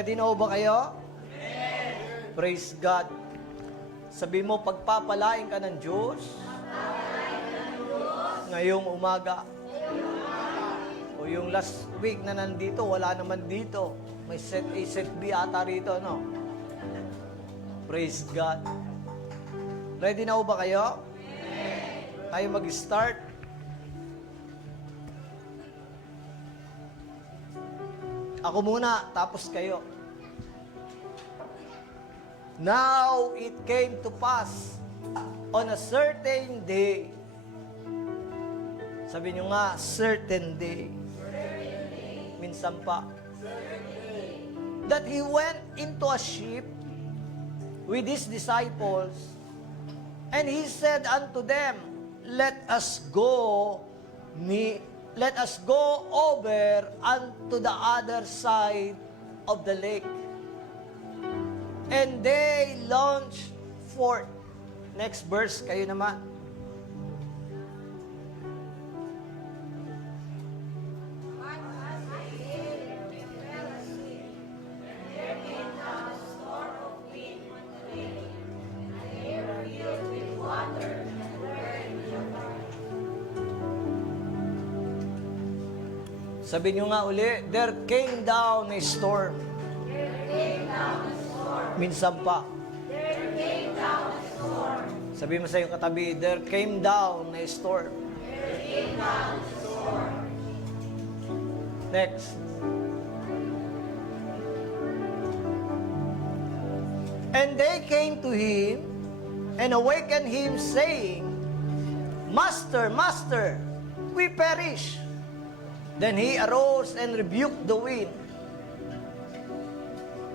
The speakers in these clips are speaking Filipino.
Ready na ho ba kayo? Praise God. Sabi mo, pagpapalain ka ng Diyos ngayong umaga. O yung last week na nandito, wala naman dito. May set A, set B ata rito, no? Praise God. Ready na ho ba kayo? Tayo mag-start. Ako muna, tapos kayo. Now it came to pass on a certain day. Sabi nyo nga, certain day. Minsan pa. That he went into a ship with his disciples, and he said unto them, Let us go over unto the other side of the lake. And they launched forth. Next verse, kayo naman. Sabi nyo nga uli, there came down a storm. Minsan pa. Sabi mo sa iyong katabi, there came down a storm. Next. And they came to him and awakened him, saying, Master, Master, we perish. Then he arose and rebuked the wind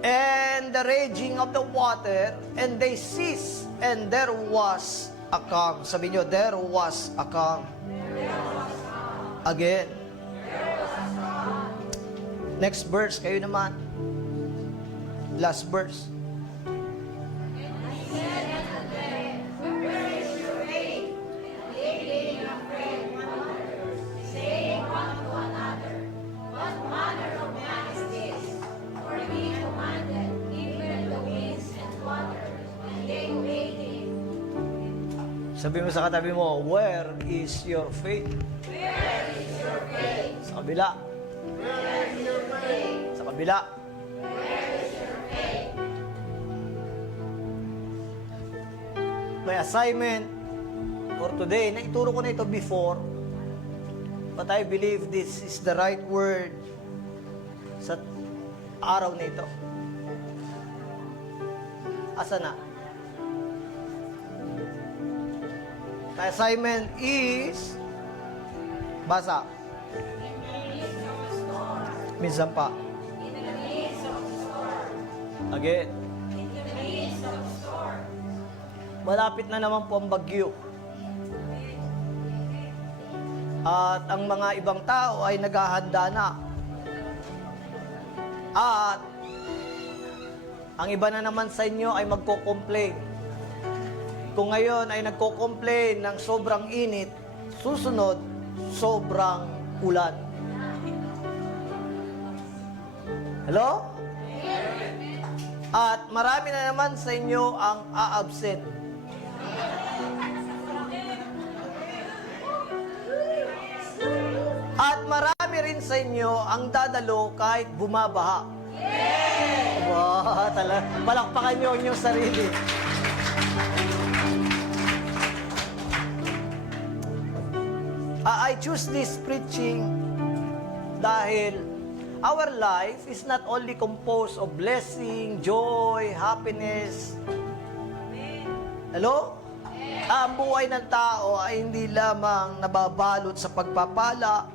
and the raging of the water, and they ceased, and there was a calm. Sabi nyo, there was a calm. Again. Next verse, kayo naman. Last verse. Sabi mo sa katabi mo, where is your faith? Where is your faith? Sa kabila. Where is your faith? Sa kabila. Where is your faith? May assignment for today. Naituro ko na ito before, but I believe this is the right word sa araw na ito. Asa na? My assignment is basa. Minsan pa. Again. Malapit na naman po ang bagyo. At ang mga ibang tao ay naghahanda na. At ang iba na naman sa inyo ay magko-complain. Kung ngayon ay nagko-complain ng sobrang init, susunod, sobrang ulan. Hello? At marami na naman sa inyo ang a-absent. At marami rin sa inyo ang dadalo kahit bumabaha. Wow, talaga. Palakpakan nyo yung sarili. I choose this preaching dahil our life is not only composed of blessing, joy, happiness. Hello? Ang buhay ng tao ay hindi lamang nababalot sa pagpapala,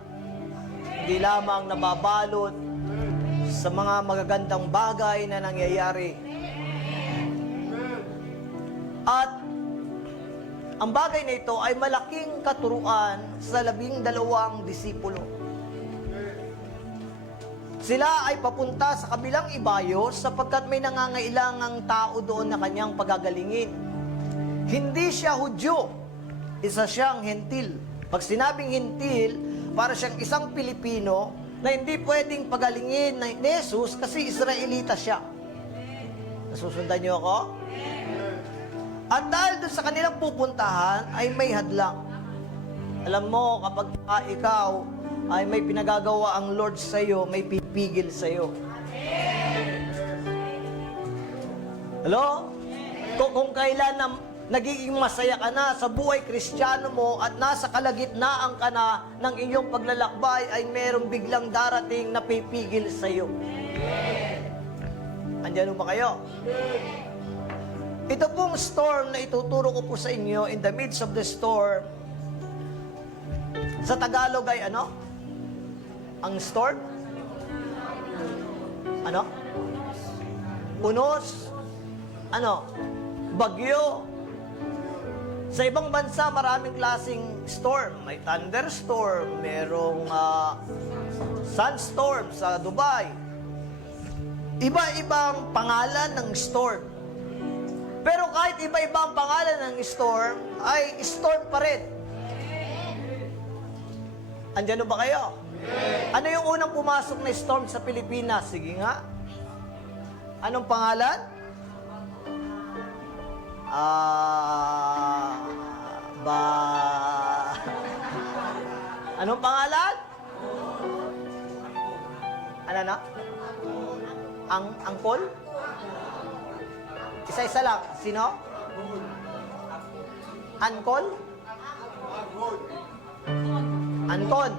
hindi lamang nababalot sa mga magagandang bagay na nangyayari. At ang bagay na ito ay malaking katuruan sa 12 disipulo. Sila ay papunta sa kabilang ibayo sapagkat may nangangailangang tao doon na kanyang pagagalingin. Hindi siya Hudyo, isa siyang Hentil. Pag sinabing Hentil, para siyang isang Pilipino na hindi pwedeng pagalingin ni Jesus kasi Israelita siya. Nasusundan niyo ako? At dahil doon sa kanilang pupuntahan ay may hadlang. Alam mo, kapag ikaw ay may pinagagawa ang Lord sa iyo, may pipigil sa iyo. Hello? Kung kailan na nagiging masaya ka na sa buhay Kristiyano mo at nasa kalagitnaan ka na ng iyong paglalakbay, ay merong biglang darating na pipigil sa iyo. Andiyan ba kayo? Ito pong storm na ituturo ko po sa inyo, in the midst of the storm, sa Tagalog ay ano? Ang storm? Ano? Unos? Ano? Bagyo? Sa ibang bansa, maraming klaseng storm. May thunderstorm, merong sunstorm sa Dubai. Iba-ibang pangalan ng storm. Pero kahit iba-ibang pangalan ng storm, ay storm pa rin. Andiyan ba kayo? Ano yung unang pumasok na storm sa Pilipinas? Sige nga. Anong pangalan? Anong pangalan? Ano na? Angkol? Isa-isa lang. Sino? Angkol? Anton?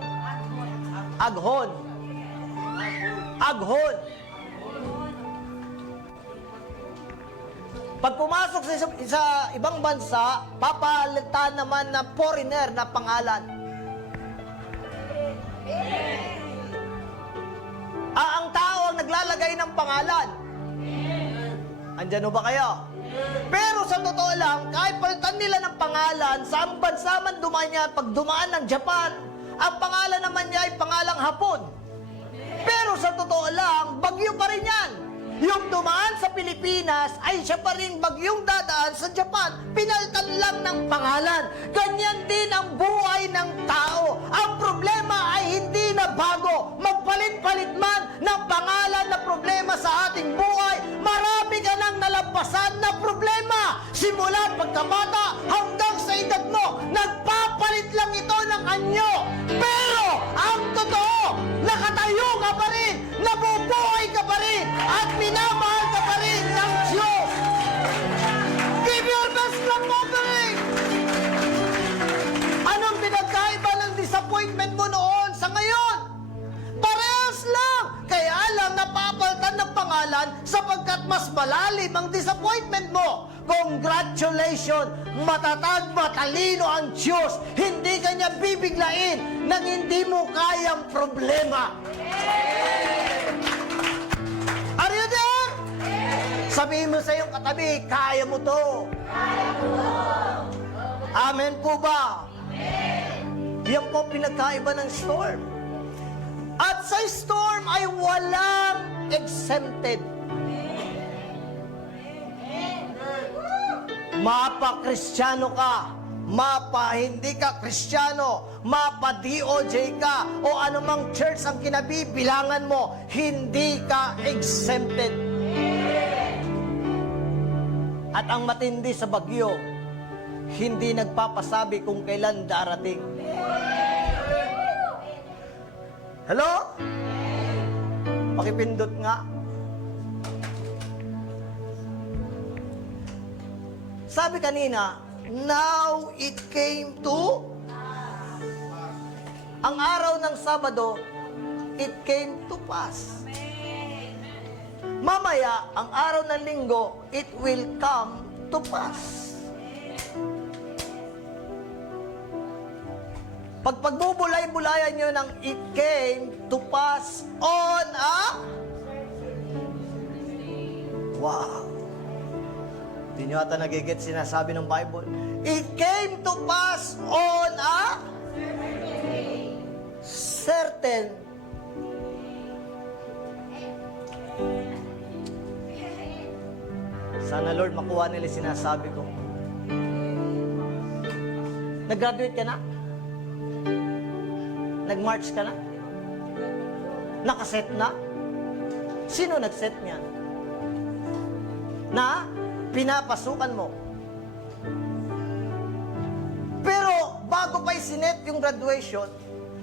Aghon? Aghon? Pag pumasok sa ibang bansa, papalitan naman na foreigner na pangalan. Ang tao ang naglalagay ng pangalan. Andyan ba kayo? Pero sa totoo lang, kahit palitan nila ng pangalan, saan bansa man dumaan yan, pag dumaan ng Japan, ang pangalan naman niya ay pangalang Hapon. Pero sa totoo lang, bagyo pa rin yan. Yung dumaan sa Pilipinas ay siya pa rin bagyong dadaan sa Japan. Pinalitan lang ng pangalan. Ganyan din ang buhay ng tao. Ang problema ay hindi na bago. Magpalit-palit man ng pangalan na problema sa ating buhay, marami ka nang nalampasan na problema. Simula pagkabata hanggang sa edad mo, nagpapalit lang ito ng anyo. Pero ang totoo, nakatayo ka pa rin, nabubuhay ka pa rin, at minamahal ka pa rin ng Diyos. Give your best clap offering. Anong pinagkaiba ng disappointment mo noon sa ngayon? Parehas lang. Kaya lang napapalitan ng pangalan sapagkat mas malalim ang disappointment mo. Congratulations! Matatag, matalino ang Diyos. Hindi ka niya bibiglain ng hindi mo kayang problema. Are you there? Sabihin mo sa iyong katabi, kaya mo to. Amen po ba? Yan po pinagkaiba ng storm. At sa storm ay walang exempted. Mapa-Kristyano ka, mapa-hindi ka Kristyano, mapa-DOJ ka, o anumang church ang kinabibilangan mo, hindi ka exempted. At ang matindi sa bagyo, hindi nagpapasabi kung kailan darating. Hello? Pakipindot nga. Sabi kanina, now it came to ang araw ng Sabado, it came to pass. Mamaya, ang araw ng Linggo, it will come to pass. Pag pagbubulay-bulayan nyo ng it came to pass on a... Wow! Hindi nyo ata nagigit sinasabi ng Bible. It came to pass on a certain Sana Lord makuha nila sinasabi ko. Nag-graduate ka na? Nag-march ka na? Nakaset na? Sino nagset niyan? Na pinapasukan mo. Pero bago pa isinet yung graduation,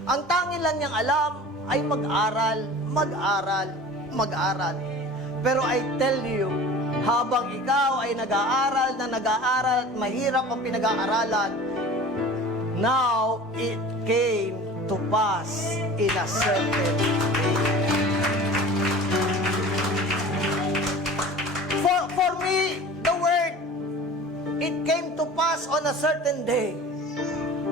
ang tanging lang niyang alam ay mag-aral, mag-aral, mag-aral. Pero I tell you, habang ikaw ay nag-aaral at mahirap ang pinag-aaralan, now it came to pass in a certain day. For me, the word, it came to pass on a certain day.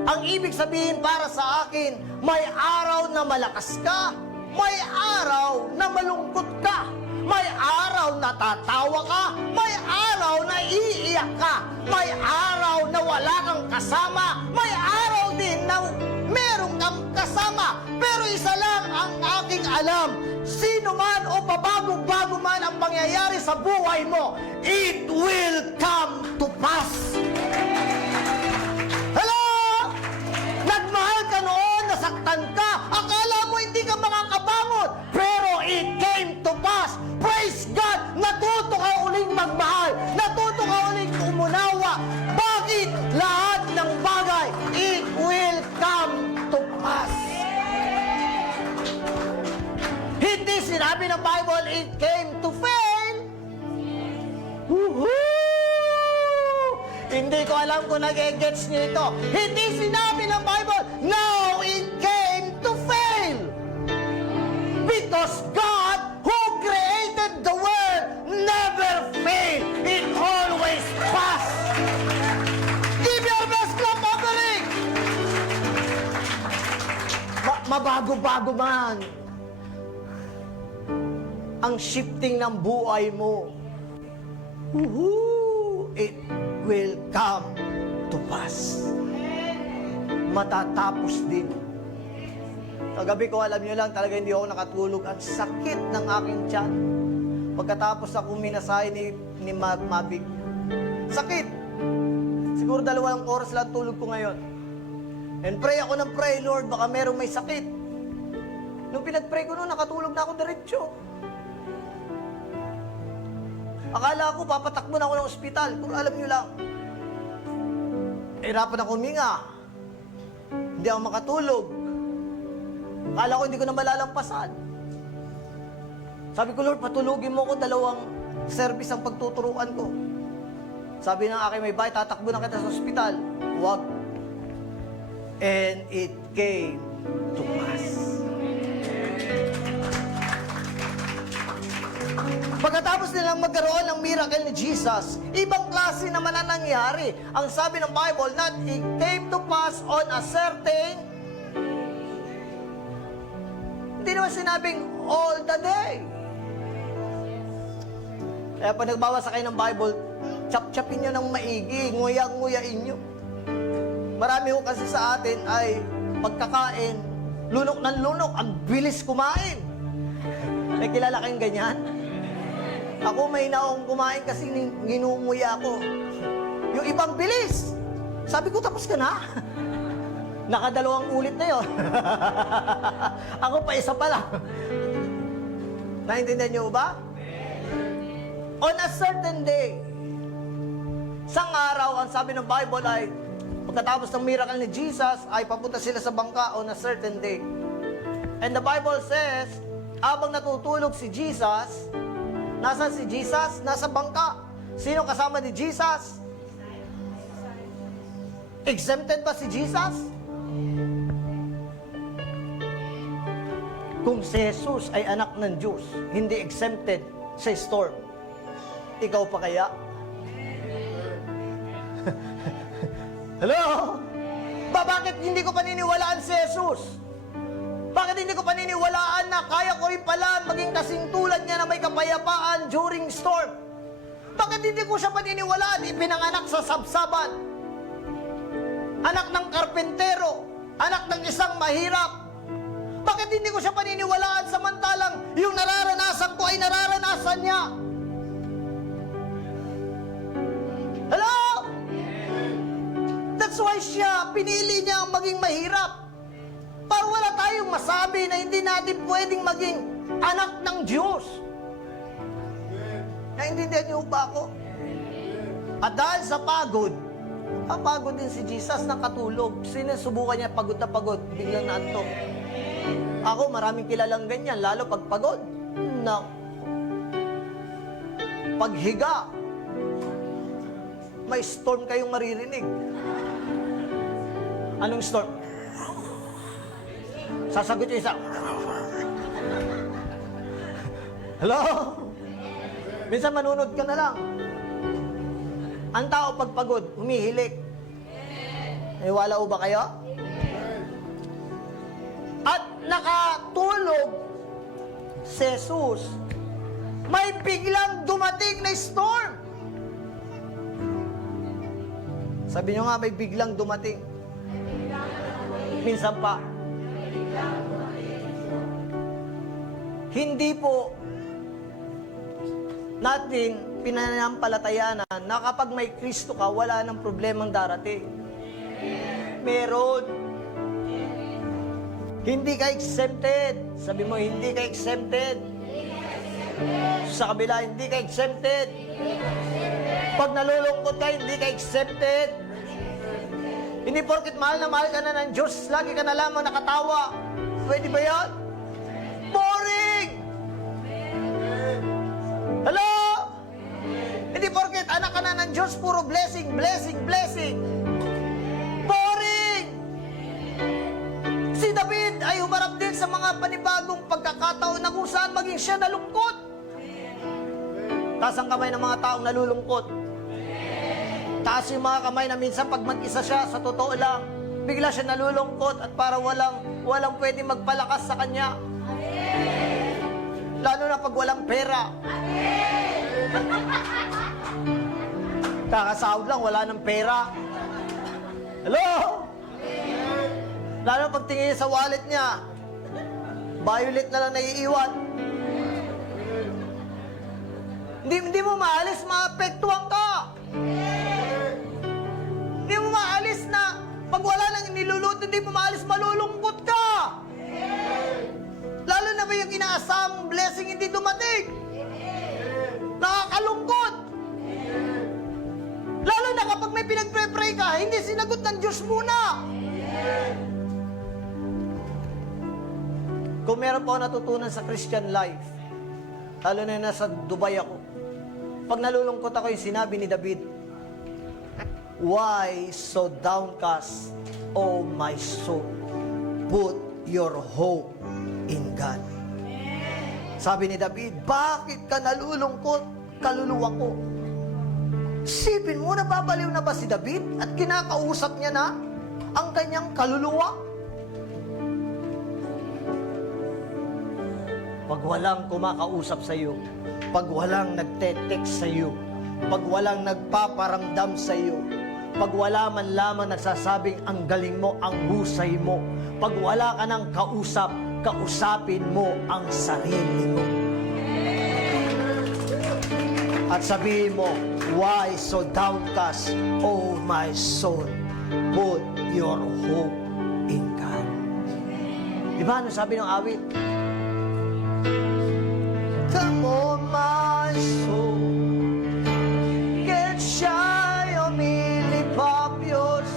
Ang ibig sabihin para sa akin, may araw na malakas ka, may araw na malungkot ka, may araw na tatawa ka, may araw na iiyak ka, may araw na wala kang kasama, may araw din na meron kang kasama. Pero isa lang ang aking alam, sino man o pabago-bago man ang pangyayari sa buhay mo, it will come to pass. Hello? Nagmahal ka noon, nasaktan ka, akala mo hindi ka makakabangon, pero it came to pass. Praise God! Natuto ka uling magmahal, natuto ka uling umunawa. Bakit? Lahat ng bagay, it will come to pass. Hindi sinabi ng Bible, it came to fail. Woohoo! Hindi ko alam kung nag-gets niyo ito. Hindi sinabi ng Bible, now it came to fail. Because God, who created the world, never fail. It always pass. Give your best clap, offering. Mabago-bago man ang shifting ng buhay mo, it will come to pass. Matatapos din. Kagabi ko, alam nyo lang, talaga hindi ako nakatulog. Ang sakit ng aking tiyan. Pagkatapos ako minasahe ni Mabig. Sakit. Siguro 2 oras lang tulog ko ngayon. And pray ako ng pray, Lord, baka merong may sakit. Nung pinag-pray ko noon, nakatulog na ako diretso. Akala ko, papatakbo na ako ng ospital. Kung alam nyo lang. Hirapan ako huminga. Hindi ako makatulog. Akala ko, hindi ko na malalampasan. Sabi ko, Lord, patulugin mo ko, 2 service ang pagtuturuan ko. Sabi ng aking may bahay, tatakbo na kita sa ospital. Huwag. And it came to pass. Pagkatapos nilang magkaroon ng miracle ni Jesus, ibang klase naman ang nangyari. Ang sabi ng Bible, not it came to pass on a certain, hindi naman sinabing all the day. Kaya pag nagbabasa kayo ng Bible, chap-chapin nyo ng maigi, nguya-nguyain nyo. Marami ho kasi sa atin ay pagkakain, lunok ng lunok, ang bilis kumain. May kilala kayong ganyan? Ako may akong kumain kasi ginunguya ako. Yung ibang bilis. Sabi ko, tapos ka na? Naka2 ulit na yun. Ako pa isa pa lang. Naintindihan niyo ba? On a certain day, isang araw, ang sabi ng Bible ay, pagkatapos ng miracle ni Jesus, ay papunta sila sa bangka on a certain day. And the Bible says, habang natutulog si Jesus, nasaan si Jesus? Nasa bangka. Sino kasama ni Jesus? Exempted ba si Jesus? Kung si Jesus ay anak ng Diyos, hindi exempted sa storm, ikaw pa kaya? Hello? Bakit hindi ko paniniwalaan si Jesus? Bakit hindi ko paniniwalaan na kaya ko rin pala maging kasing tulad niya na may kapayapaan during storm? Bakit hindi ko siya paniniwalaan? Ipinanganak sa sabsaban. Anak ng karpentero. Anak ng isang mahirap. Bakit hindi ko siya paniniwalaan samantalang yung nararanasan ko ay nararanasan niya? Hello? That's why siya, pinili niya ang maging mahirap. Para wala tayong masabi na hindi natin pwedeng maging anak ng Diyos. Naintindihan niyo ba ako? At dahil sa pagod, pagod din si Jesus, nakatulog. Sinusubukan niya, pagod na pagod, biglang naantok. Ako, maraming kilalang ganyan, lalo pag pagod. Paghiga, may storm kayong maririnig. Anong storm? Sasagot yung isa. Hello? Minsan manunod ka na lang. Ang tao pag pagod, humihilik. Naiwala ba kayo? At nakatulog si Jesus, may biglang dumating na storm. Sabi nyo nga, may biglang dumating. Minsan pa. Hindi po natin pinanampalatayaan na kapag may Kristo ka, wala nang problemang darating. Meron. Hindi ka exempted. Sabi mo, hindi ka exempted. Sa kabila, hindi ka exempted. Pag nalulungkot ka, hindi ka exempted. Hindi porket mahal ka na ng Diyos, lagi ka na lamang nakatawa. Pwede ba yan? Boring! Hello? Hindi porket anak ka na ng Diyos, puro blessing, blessing, blessing. Boring! Si David ay humarap din sa mga panibagong pagkakataon na kung saan maging siya nalungkot. Taas ang kamay ng mga taong nalulungkot. Taas yung mga kamay na minsan pag mag-isa siya, sa totoo lang, bigla siya nalulungkot at para walang pwede magpalakas sa kanya. Lalo na pag walang pera. Kakasahod lang, wala ng pera. Hello? Lalo pag tingin sa wallet niya, violet na lang naiiwan. Hindi mo maalis, maapektuhan ka. Hindi mo maalis na pag wala nang niluluto, hindi mo maalis, malulungkot ka. Lalo na ba yung inaasahang blessing hindi dumating? Nakakalungkot. Lalo na kapag may pinagpre-pray ka, hindi sinagot ng Diyos muna. Kung meron po ako natutunan sa Christian life, lalo na nasa Dubai ako, pag nalulungkot ako, yung sinabi ni David, "Why so downcast, O my soul? Put your hope in God." Sabi ni David, bakit ka nalulungkot, kaluluwa ko? Isipin mo, nababaliw na ba si David at kinakausap niya na ang kanyang kaluluwa? Pag walang kumakausap sa iyo, pag walang nagte-text sa iyo, pag walang nagpaparamdam sa iyo, pag wala man lamang nagsasabing ang galing mo, ang husay mo, pag wala ka ng kausap, kausapin mo ang sarili mo. At sabihin mo, "Why so downcast, O my soul? Put your hope in God." Di ba? Ano sabi ng awit? Come on, my soul, get shy of me, lift up yours.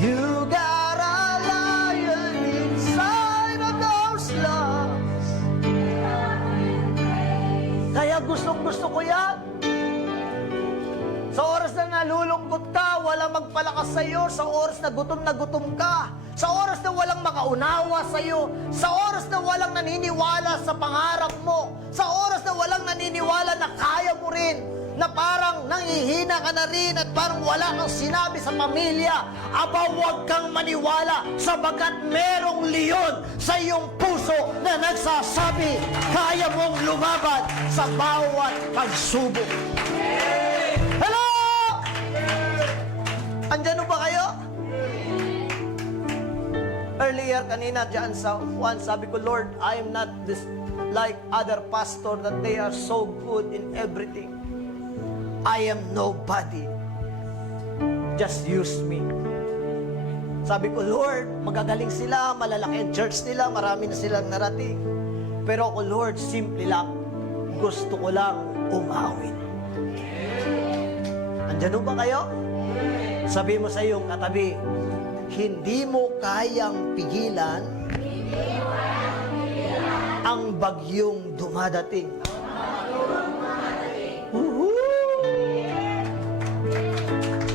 You got a lion inside of those lungs. Kaya gustong-gusto ko yan. Sa oras na nalulungkot ka, walang magpalakas sa iyo. Sa oras na gutom ka. Sa oras na walang makaunawa sa iyo. Sa oras na walang naniniwala sa pangarap mo. Sa oras na walang naniniwala na kaya mo rin. Na parang nangihina ka na rin at parang wala kang sinabi sa pamilya. Aba, huwag kang maniwala sabagat merong leon sa iyong puso na nagsasabi, kaya mong lumaban sa bawat pagsubok. Hello! Andyan ba kayo? Earlier, kanina dyan sa upuan, sabi ko, Lord, I am not this like other pastor that they are so good in everything. I am nobody. Just use me. Sabi ko, Lord, magagaling sila, malalaki ang church nila, marami na silang narating. Pero ako, Lord, simple lang. Gusto ko lang umawit. Andyan ba kayo? Sabi mo sa iyong katabi, hindi mo kayang pigilan ang bagyong dumadating. Woohoo!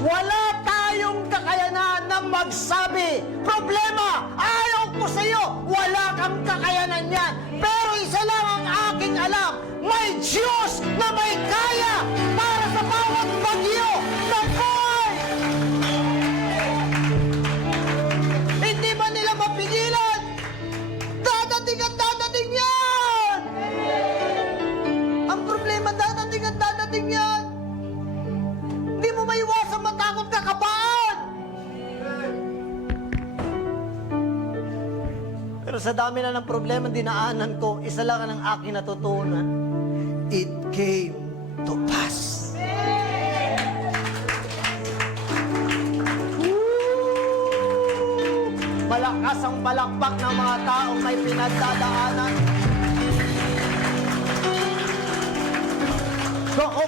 Wala tayong kakayanan na magsabi, problema, ayaw ko sa iyo. Wala kang kakayanan yan. Pero isa lang ang aking alam, may Diyos na may kaya para sa bawat bagyo ng buhay. Hindi ba nila mapigilan? Dadating at dadating yan! Ang problema, dadating at dadating yan. Hindi mo maiwasan matakot kakabahan. Pero sa dami na ng problema dinaanan ko, isa lang ang aking natutunan. It came to pass. Malakas ang palakpak ng mga taong may pinagdadaanan.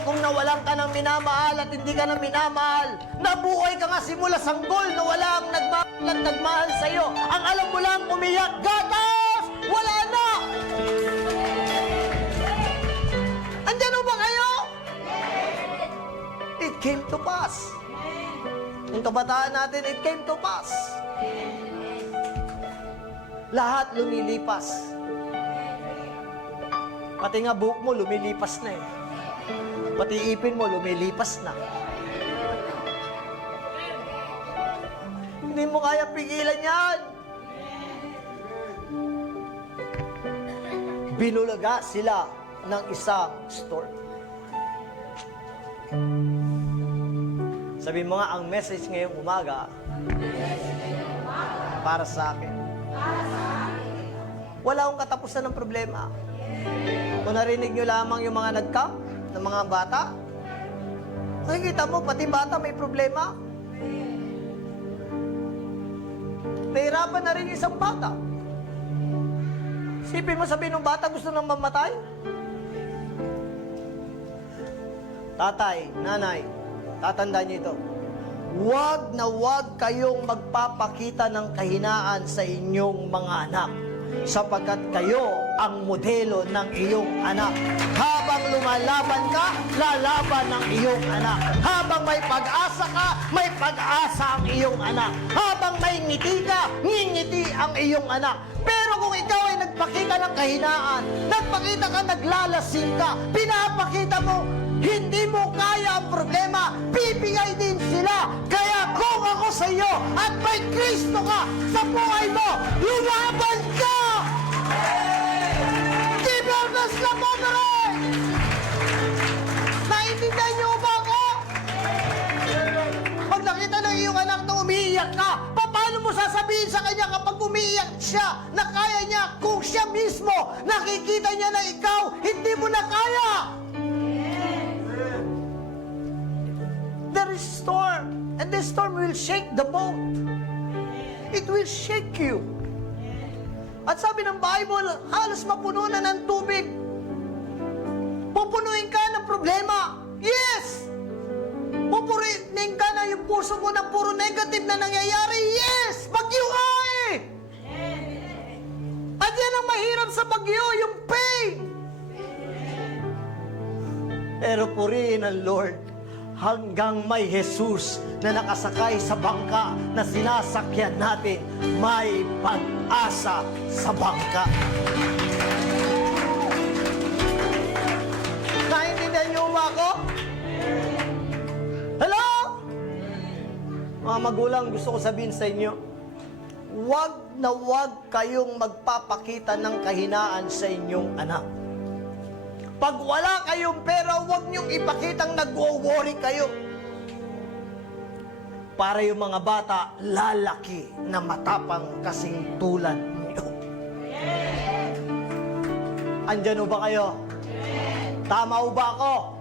Kung nawalan ka ng minamahal at hindi ka ng minamahal, nabuhay ka nga simula sanggol na walang nagmahal sa iyo. Ang alam mo lang, umiyak, gatas! Wala na! Andyan ba kayo? It came to pass. Yung kabataan natin, it came to pass. Lahat lumilipas. Pati nga buhok mo, lumilipas na eh. Pati ipin mo, lumilipas na. Hindi mo kaya pigilan yan. Binulaga sila ng isang storm. Sabi mo nga, ang message ngayong umaga, para sa akin. Wala akong katapusan ng problema. Kung narinig nyo lamang yung mga nag-camp ng mga bata, nakikita mo, pati bata may problema. Nahirapan na rin yung isang bata. Sipin mo, sabihin ng bata, gusto nang mamatay? Tatay, nanay, tatandaan niyo ito. Huwag na huwag kayong magpapakita ng kahinaan sa inyong mga anak, sapagkat kayo ang modelo ng iyong anak. Habang lumalaban ka, lalaban ng iyong anak. Habang may pag-asa ka, may pag-asa ang iyong anak. Habang may ngiti ka, ngingiti ang iyong anak. Pero kung ikaw ay nagpakita ng kahinaan, nagpakita ka, naglalasing ka, pinapakita mo, hindi mo kaya ang problema, bibigay din sila. Kaya kung ako sa iyo at may Kristo ka sa buhay mo, lumaban ka! Gibernas na mo na rin! Naintindihan niyo ba ako? Pag nakita ng iyong anak na umiiyak ka, paano mo sasabihin sa kanya kapag umiiyak siya na kaya niya kung siya mismo nakikita niya na ikaw hindi mo na kaya? There is storm, and this storm will shake the boat. It will shake you. At sabi ng Bible, halos mapuno na ng tubig. Pupunuin ka ng problema. Yes! Pupunuin ka na yung puso mo ng puro negative na nangyayari. Yes! Bagyo nga eh! At yan ang mahirap sa bagyo, yung pain. Pero purihin ang Lord hanggang may Jesus na nakasakay sa bangka na sinasakyan natin, may pag-asa sa bangka. Naintindihan niyo ba ako? Hello? Mga magulang, gusto ko sabihin sa inyo, huwag na huwag kayong magpapakita ng kahinaan sa inyong anak. Pag wala kayong pera, huwag niyong ipakitang nag-worry kayo. Para yung mga bata, lalaki na matapang kasing tulad niyo. Andyan ba kayo? Tama ba ako?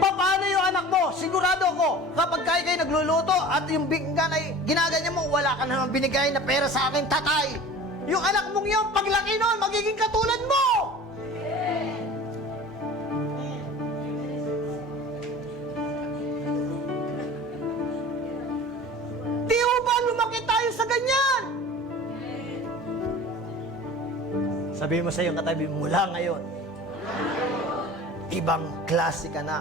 Paano yung anak anak mo, sigurado ako, kapag kayo nagluluto at yung binggan ay ginaganyan mo, wala ka naman binigay na pera sa akin, tatay. Yung anak mong yun, paglaki nun, magiging katulad mo. Di mo ba lumaki tayo sa ganyan? Sabihin mo sa iyong katabi, mula ngayon, ibang klase ka na.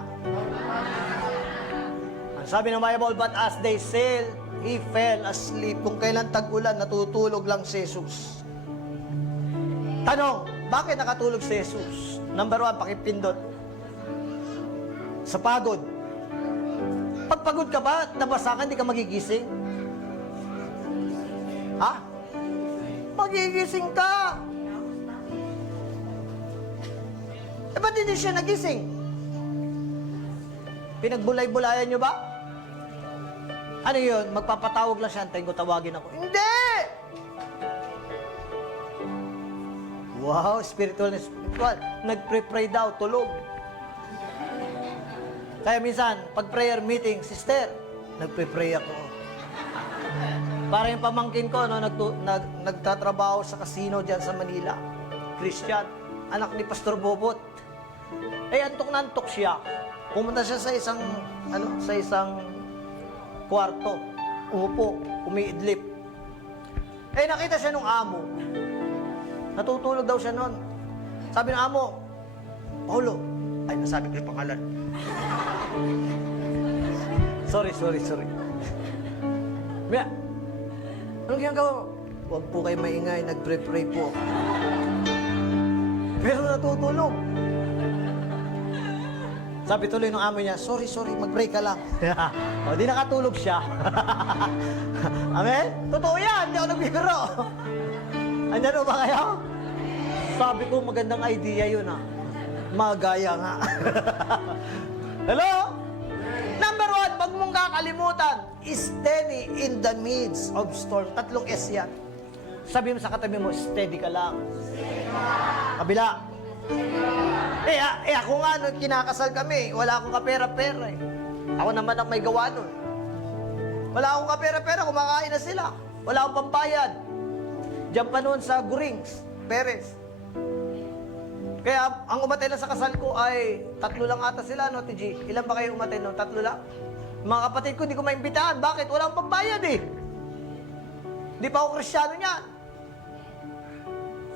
Ang sabi ng Bible, but as they sailed, he fell asleep. Kung kailan tag-ulan, natutulog lang si Jesus. Tanong, bakit nakatulog si Jesus? Number 1, pakipindot. Sa pagod. Pag pagod ka ba, nabasa ka, hindi ka magigising? Ha? Magigising ka. Eh, ba't hindi siya nagising? Pinagbulay-bulayan nyo ba? Ano yun? Magpapatawag lang siya, antayin ko, tawagin ako. Hindi! Wow, spiritual na spiritual. Nagpre-pray daw, tulog. Kaya minsan, pag prayer meeting, sister, nagpre-pray ako. Para yung pamangkin ko, no, nagtatrabaho sa casino dyan sa Manila. Christian, anak ni Pastor Bobot. Eh, antok na antok siya. Pumunta siya sa isang kwarto. Umupo, umiidlip. Eh, nakita siya nung amo. Natutulog daw siya nun. Sabi ng amo, Paulo. Ay, nasabi ko yung pangalan. Sorry. Maya, anong ginagawa mo? Huwag po kayo maingay, nagpre-pray po. Pero natutulog. Sabi tuloy ng amo niya, sorry, mag-pray ka lang. O, di nakatulog siya. Amen? Totoo yan, hindi ako nagbibiro. Andyan ba kayo? Sabi ko, magandang idea yun, ha? Magaya nga. Hello? Number 1, wag mong kakalimutan, steady in the midst of storm. 3 S yan. Sabi mo sa katabi mo, steady ka lang. Kabila. Eh ako nga, nung kinakasal kami, wala akong kapera-pera eh. Ako naman ang may gawa nun. Wala akong kapera-pera, kumakain na sila. Wala akong pambayad. Diyan pa noon sa Gurings, Perez. Kaya ang umatay lang sa kasal ko ay 3 lang ata sila, no, TG? Ilan ba kayo umatay, no? 3 lang? Mga kapatid ko, di ko maimbitahan. Bakit? Wala akong pambayad eh. Di pa ako Kristyano niyan.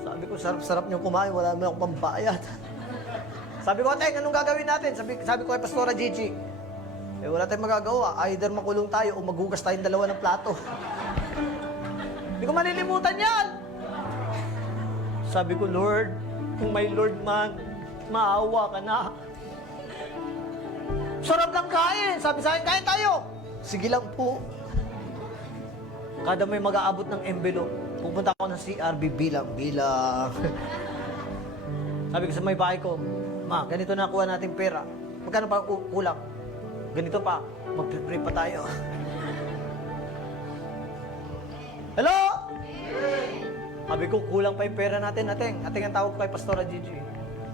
Sabi ko, sarap-sarap niyong kumain, wala naman akong pambayad. Sabi ko, Teng, anong gagawin natin? Sabi ko kay Pastora Gigi, eh, wala tayong magagawa. Either makulong tayo o maghugas tayong 2 ng plato. Hindi ko malilimutan yan. Sabi ko, Lord, kung may Lord man, maawa ka na. Sarap lang kain. Sabi sa akin, kain tayo. Sige lang po. Kada may mag-aabot ng envelope, pupunta ako ng CRB bilang. Sabi ko sa may bahay ko, Ma, ganito na kuha natin pera. Magkano pa kulang? Ganito pa. Mag-pray pa tayo. Hello? Sabi ko, kulang pa yung pera natin, Ateng. Ateng ang tawag kay Pastora Gigi.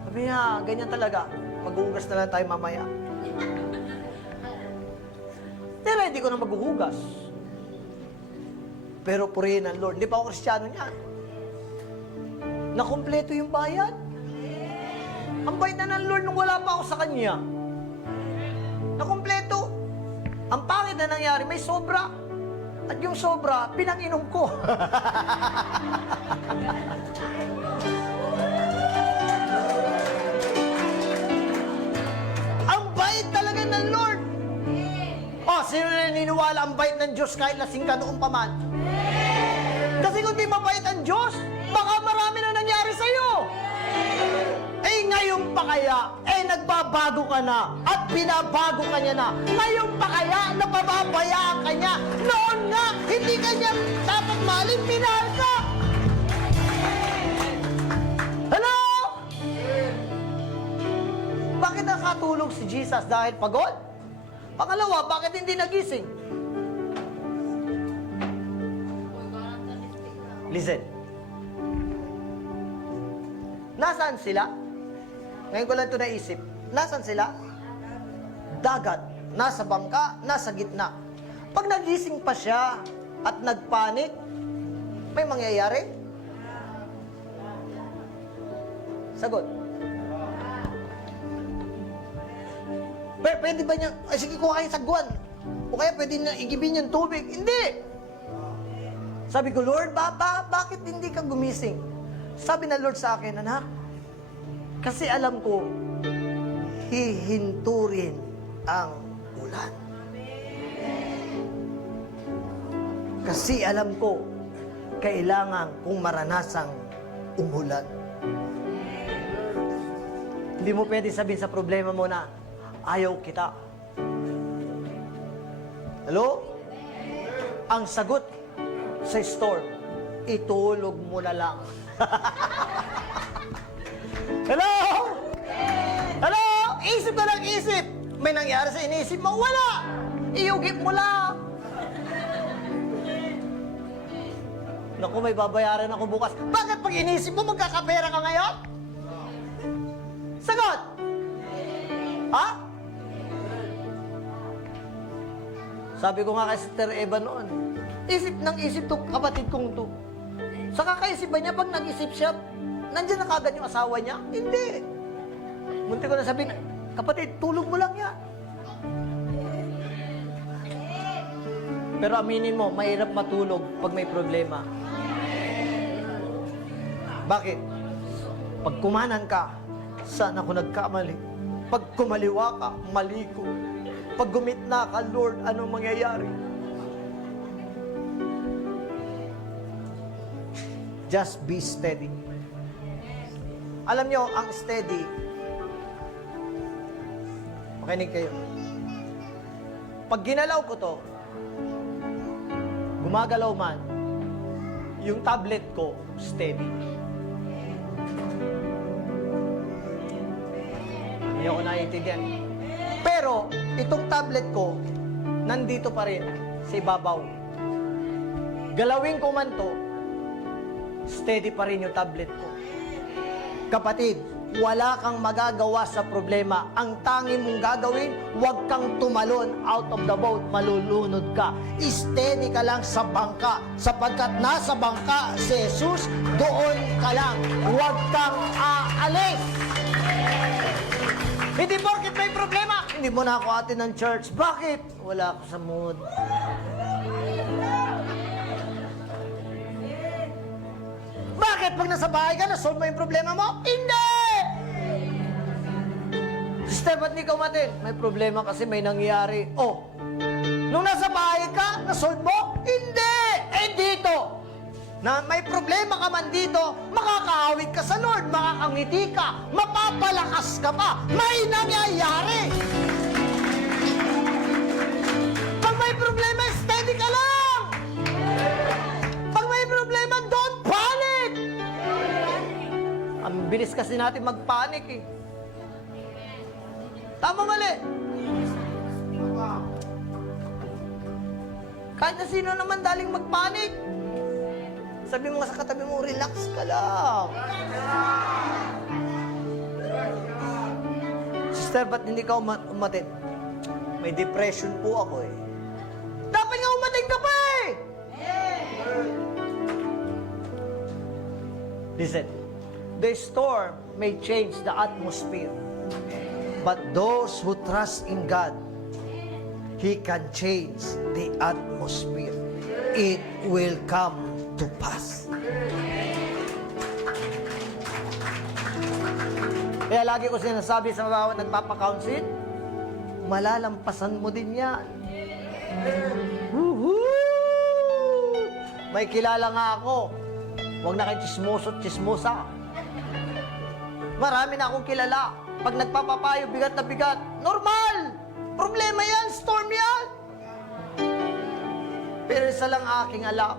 Sabi niya, ganyan talaga. Maghuhugas na lang tayo mamaya. Pero hindi ko na maghuhugas. Pero purihin ang Lord. Hindi pa ako Kristiyano niyan. Nakompleto yung bayad. Ang bait na ng Lord nung wala pa ako sa Kanya. Nakompleto. Ang pangit na nangyari, may sobra. At yung sobra, pinang-inom ko. Ang bait talaga ng Lord. Oh, sino na naniniwala ang bait ng Diyos kahit lasing ka noon pa man? Kasi kung di mabait ang Diyos, baka marami na nangyari sa'yo. Eh ngayon pa kaya, nagbabago ka na at binabago ka niya na. Ngayon pa kaya, napababayaan ka niya. Noon nga, hindi ka niya dapat mahalin, minahal ka. Hello? Bakit nakatulog si Jesus? Dahil pagod? Pangalawa, bakit hindi nagising? Listen. Nasaan sila? Ngayon ko lang ito naisip. Nasaan sila? Dagat. nasa bangka, nasa gitna. Pag nagising pa siya at nagpanik, may mangyayari? Sagot. Pwede ba niya, ay sige, kuha kayo sagwan. O kaya pwede niya igibin yung tubig. Hindi! Sabi ko, Lord, bakit hindi ka gumising? Sabi na Lord sa akin, anak, kasi alam ko, hihinturin ang ulan. Kasi alam ko, kailangan kong maranasang umulan. Hindi mo pwede sabihin sa problema mo na, ayaw kita. Hello? Ang sagot sa storm, itulog mo na lang. Hello? Hello? Isip ka ng isip. May nangyari sa inisip mo? Wala! Iugip mo lang. Naku, may babayaran ako bukas. Bakit pag inisip mo, magkakapera ka ngayon? Sagot! Ha? Sabi ko nga kay Sister Eva noon, isip ng isip to kapatid kong to. Sa kakaisip ba niya, pag nag-isip siya, nandiyan na kagad yung asawa niya? Hindi. Munti ko na sabihin, kapatid, tulog mo lang yan. Pero aminin mo, mahirap matulog pag may problema. Bakit? Pag kumanan ka, saan ako nagkamali? Pag kumaliwa ka, mali ko. Pag gumitna ka, Lord, anong mangyayari? Just be steady. Alam nyo, ang steady, makinig kayo. Pag ginalaw ko to, gumagalaw man, yung tablet ko, steady. Hindi ako naiintindihan. Pero, itong tablet ko, nandito pa rin, sa ibabaw. Galawin ko man to, steady pa rin yung tablet ko. Kapatid, wala kang magagawa sa problema. Ang tangi mong gagawin, huwag kang tumalon out of the boat, malulunod ka. Steady ka lang sa bangka, sapagkat nasa bangka si Jesus, doon ka lang. Huwag kang aalis. Hindi porket may problema, hindi mo na ako atin ng church. Bakit? Wala ako sa mood. Bakit? Pag nasa bahay ka, nasolve mo yung problema mo? Hindi! Sister, ba't di ka umatin? May problema kasi may nangyari. Oh, nung nasa bahay ka, nasolve mo? Hindi! Eh dito, na may problema ka man dito, makakaawit ka sa Lord, makakangiti ka, mapapalakas ka pa, may nangyayari. Pag may problema, steady ka lang. Pag may problema, don't panic. Ang bilis kasi natin magpanic eh. Tama mali? Kahit na sino naman daling magpanic. Sabi mo nga sa katabi mo, relax ka lang. Sister, ba't hindi ka umatin? May depression po ako eh. Dapat nga umatin ka pa eh! Listen, the storm may change the atmosphere. But those who trust in God, He can change the atmosphere. It will come to pass. Kaya lagi ko sinasabi sa bawat nagpapakounsel, malalampasan mo din yan. Woohoo! May kilala nga ako. Huwag na kayo chismoso-chismosa. Marami na akong kilala. Pag nagpapapayo, bigat na bigat. Normal! Problema yan, storm yan. Pero isa lang aking alam,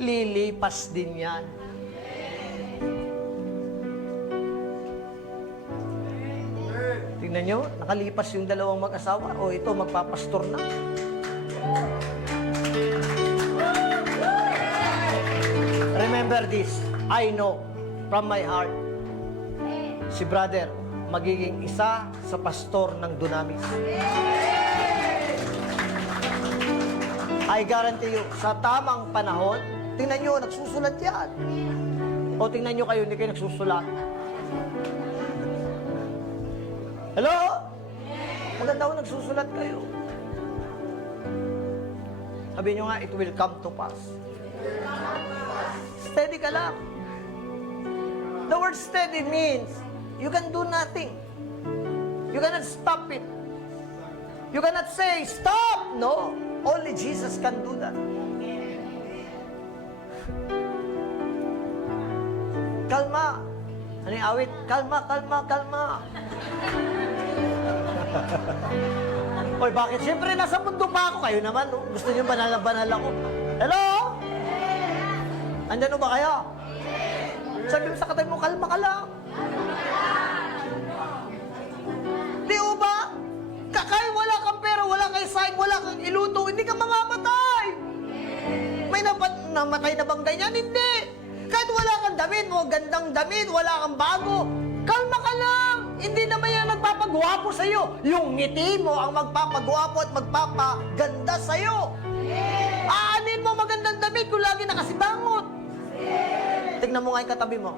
lilipas din yan. Tingnan nyo, nakalipas yung dalawang mag-asawa. O ito, magpapastor na. Remember this, I know from my heart, si brother, magiging isa sa sa pastor ng Dunamis. I guarantee you, sa tamang panahon, tingnan nyo, nagsusulat yan. O tingnan nyo kayo, hindi kayo nagsusulat. Hello? Maganda ko nagsusulat kayo. Sabi nyo nga, it will come to pass. Steady ka lang. The word steady means, you can do nothing. You cannot stop it. You cannot say, stop! No. Only Jesus can do that. Kalma. Ano yung awit? Kalma, kalma, kalma. Oy, bakit? Siyempre, nasa mundo pa ako. Kayo naman, no? Gusto niyo banal na banal ako. Hello? Andyan ba kayo? Sabi mo sa katabi mo, kalma ka lang. Di ba? Kakay, wala kang pera, wala kang sign, wala kang iluto, hindi ka mamamatay. May namatay na bang ganyan? Hindi. Kahit wala kang damit mo, gandang damit, wala kang bago, kalma ka lang. Hindi naman yan nagpapagwapo sa'yo. Yung ngiti mo ang magpapagwapo at magpapaganda sa'yo. Aanin mo magandang damit kung lagi nakasibangot. Tignan mo nga yung katabi mo.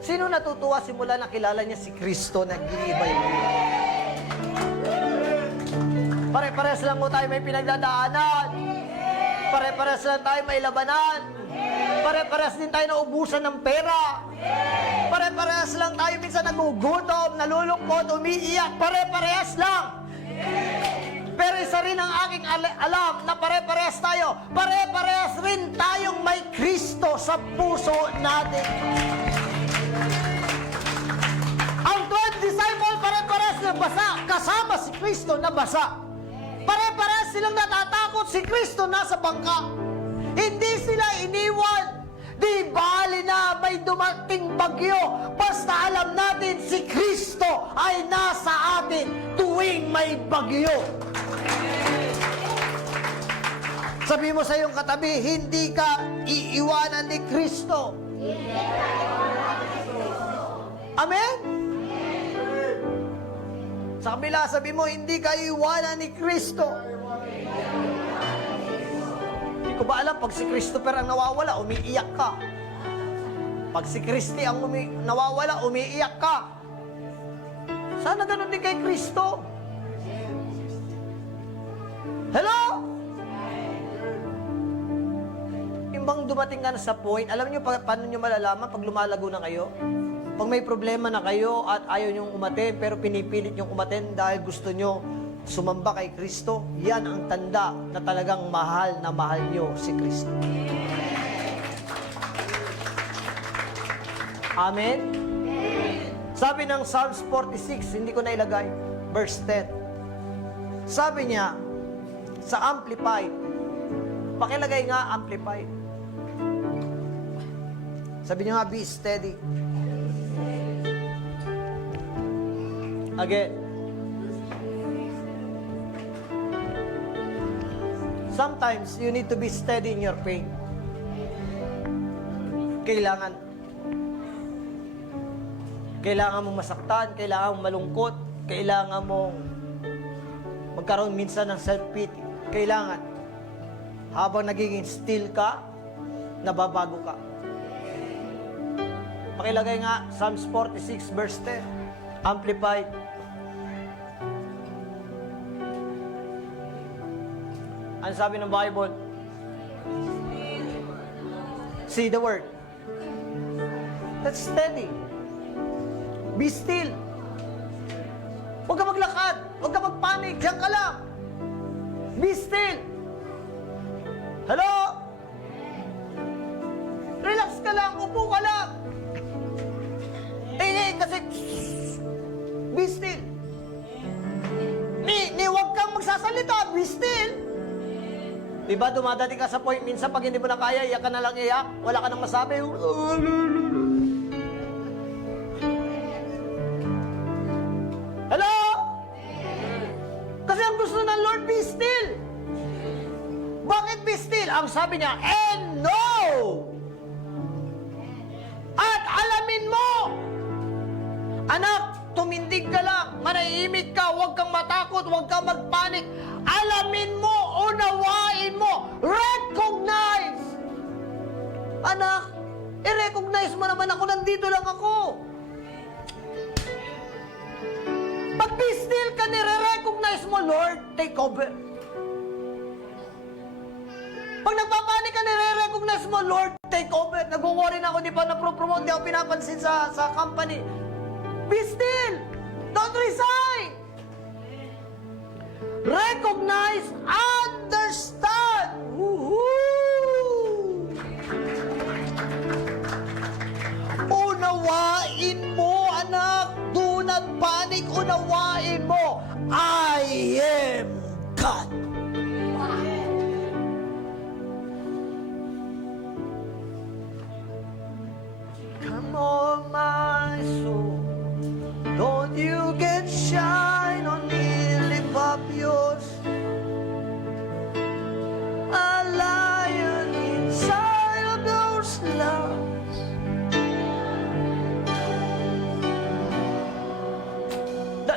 Sino natutuwa simula na kilala niya si Kristo na nag-iiba yun? Pare-pares lang mo tayo may pinagdadaanan. Pare-pares lang tayo may labanan. Pare-pares din tayo naubusan ng pera. Pare-pares lang tayo minsan nagugutom, nalulungkot, umiiyak. Pare-pares lang. Pero isa rin ang aking alam na pare-pares tayo. Pare-pares rin tayong may Kristo sa puso natin. Ang 12 disciple pare-pares na basa, kasama si Kristo na basa. Pare-pares silang natatakot, si Kristo nasa bangka. Hindi sila iniwan. Di bali na may dumating bagyo, basta alam natin si Kristo ay nasa atin tuwing may bagyo. Sabi mo sa iyong katabi, hindi ka iiwanan ni Kristo. Amen? Sa kabila, sabi mo, hindi ka iiwanan ni Kristo. Hindi ko ba alam, pag si Christopher ang nawawala, umiiyak ka. Pag si Christy ang nawawala, umiiyak ka. Sana ganun din kay Kristo. Hello? Bang dumating ka na sa point, alam niyo paano niyo malalaman pag lumalago na kayo? Pag may problema na kayo at ayaw niyong umaten, pero pinipilit niyong umaten dahil gusto niyo sumamba kay Kristo, yan ang tanda na talagang mahal na mahal niyo si Kristo. Amen? Sabi ng Psalms 46, hindi ko na ilagay, verse 10. Sabi niya, sa Amplified, pakilagay nga Amplified. Sabi niyo nga, be steady. Again. Sometimes, you need to be steady in your pain. Kailangan mong masaktan, kailangan mong malungkot, kailangan mong magkaroon minsan ng self-pity. Kailangan. Habang nagiging still ka, nababago ka. Pakilagay nga, Psalms 46 verse 10, Amplified. Ano sabi ng Bible? See the word. That's steady. Be still. Huwag ka maglakad. Huwag ka magpanik. Diyan ka lang. Be still. Hello? Relax ka lang. Upo ka lang. Kasi be still. Ni huwag kang magsasalita. Be still. Diba dumadating ka sa point, minsan pag hindi mo na kaya, iyak ka na lang iyak. Wala ka nang masabi. Hello? Kasi ang gusto ng Lord, be still. Bakit be still? Ang sabi niya, and know huwag kang matakot, huwag kang magpanik. Alamin mo, unawain mo, recognize. Anak, i-recognize mo naman ako, nandito lang ako. Pag be still ka, nire-recognize mo, Lord, take over. Pag nagpapanik ka, nire-recognize mo, Lord, take over. Nag-worry na ako, di pa na-promote, di ako pinapansin sa company. Be still. Don't resign. Recognize, understand. Woohoo! Unawain mo, anak. Do not panic. Unawain mo. I am God. Come on, my soul. Don't you get shy on me. Lift up yours. A lion inside of those lungs.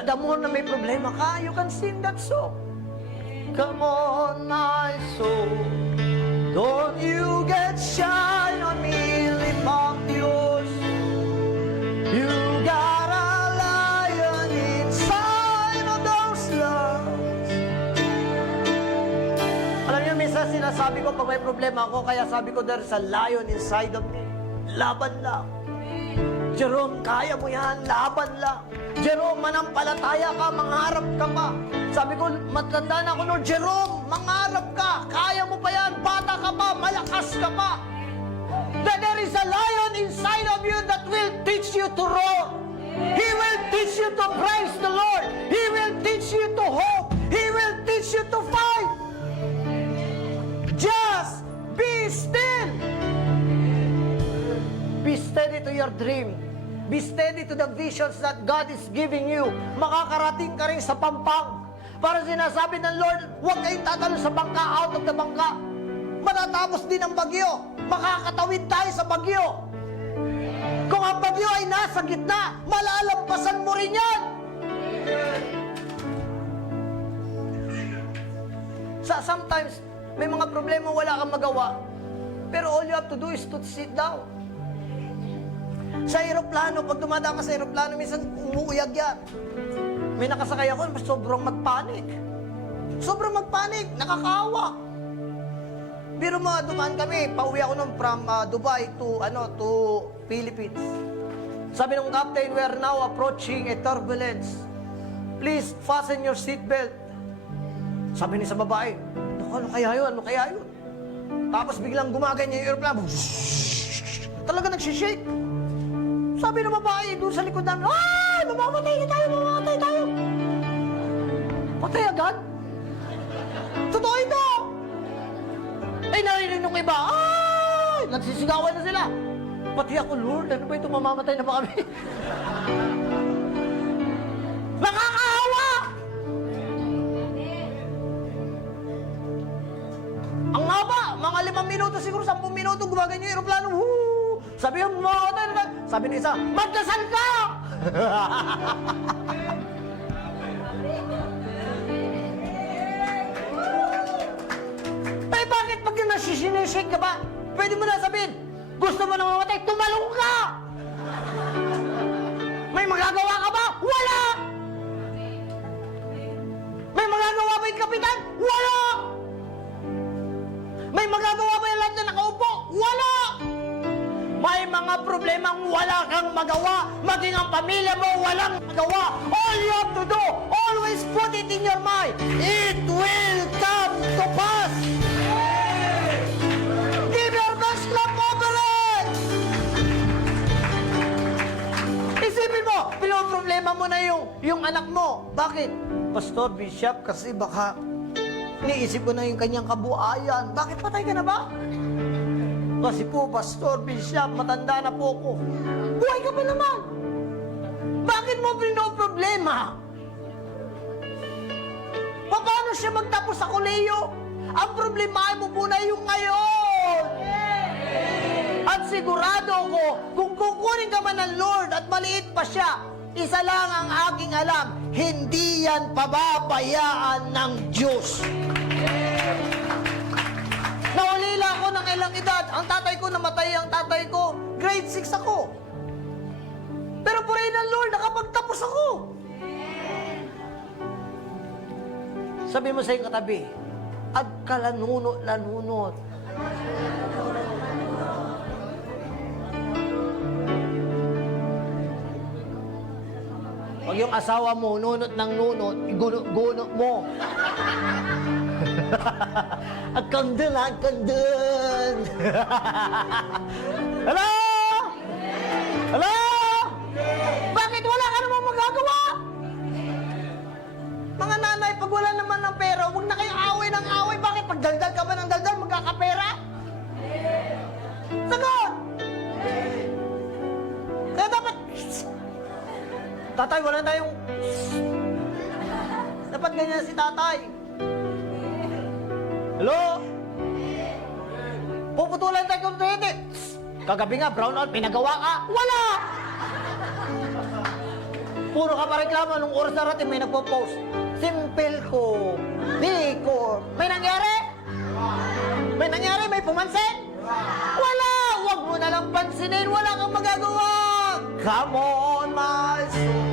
The more na may problema ka, you can sing that song. Come on, my soul. Don't you get shy on me. Lift up yours. You got a lion inside of those lungs. Alam niyo, minsan sinasabi ko pag may problema ako, kaya sabi ko, there's a lion inside of me. Laban lang. Jerome, kaya mo yan, laban lang. Jerome, manampalataya ka, mangarap ka pa. Sabi ko, matanda na ako, Lord, Jerome, mangarap ka, kaya mo pa yan, bata ka pa, malakas ka pa. That there is a lion inside of you that will teach you to roar. He will teach you to praise the Lord. He will teach you to hope. He will teach you to fight. Just be still. Be steady to your dream. Be steady to the visions that God is giving you. Makakarating ka rin sa pampang. Para sinasabi ng Lord, huwag kayong tatalo sa bangka, out of the bangka. Matatapos din ang bagyo. Makakatawid tayo sa bagyo. Kung ang bagyo ay nasa gitna, malalampasan mo rin yan. Sometimes, may mga problema wala kang magawa. Pero all you have to do is to sit down. Sa aeroplano, pag dumadaan ka sa aeroplano, minsan umuuyag yan. May nakasakay ako, sobrang magpanik. Sobrang magpanik, nakakaawa. Pero dumaan kami, pauwi ako nun from Dubai to Philippines. Sabi ng captain, we are now approaching a turbulence. Please fasten your seatbelt. Sabi ni sa babae, ano kaya yun? Ano kaya yun? Tapos biglang gumaganyan yung aeroplano. Talaga nagsishake. Sabi ng babae doon sa likod namin, ay, mamamatay na tayo, mamamatay tayo. Patay agad? Totoo ito. Ay, narinig nung iba, ay, nagsisigawan na sila. Pati ako, Lord, ano ba ito, mamamatay na ba kami? Nakakaawa! Ang haba, mga 5 minuto, siguro 10 minuto, gumaganyan yung aeroplano, whoo! Sabi yung mamamatay na ba? Sabi ng isa, magdasal ka! Eh, bakit pag yung nasisinishake ka ba? Pwede mo na sabihin, gusto mo na mamatay, tumalong ka! May magagawa ka ba? Wala! May magagawa ba yung kapitan? Wala! May magagawa ba yung lahat na nakaupo? Wala! May mga problemang wala kang magawa. Maging ang pamilya mo walang magawa. All you have to do, always put it in your mind. It will come to pass. Give your best love over it. Isipin mo, problema mo na yung anak mo. Bakit? Pastor, Bishop, kasi baka iniisip ko na yung kanyang kabuhayan. Bakit patay ka na ba? Kasi po, Pastor, Bishop, matanda na po ko. Buhay ka pa naman. Bakit mo problema? Paano siya magtapos sa koleyo? Ang problema mo muna yung ngayon. At sigurado ko, kung kukunin ka man ng Lord at maliit pa siya, isa lang ang aking alam, hindi hindi yan pababayaan ng Diyos. Naulila ako ng ilang edad. Ang tatay ko, namatay ang tatay ko. Grade 6 ako. Pero purihin ng Lord, nakapagtapos ako. Sabi mo sa iyong katabi, agkalanunot-lanunot. Pag yung asawa mo, nunot ng nunot, iguno mo. Agkandun, agkandun. Hello? Hello? Bakit wala ka namang magagawa? Mga nanay, pag wala naman ng pera, huwag na kayong away ng away. Bakit? Pag daldal ka ba ng daldal, magkakapera? Sagot! Kaya dapat, tatay, wala tayong, dapat ganyan si tatay. Hello? Puputulan tayo kung hindi. Kagabi nga, brown out, pinagawa ka. Wala! Puro ka pa reklamo nung oras na rating may nagpo-post. Simple ko. Di ko. May nangyari? May nangyari? May pumansin? Wala! Huwag mo na lang pansinin. Wala kang magagawa. Come on, my soul.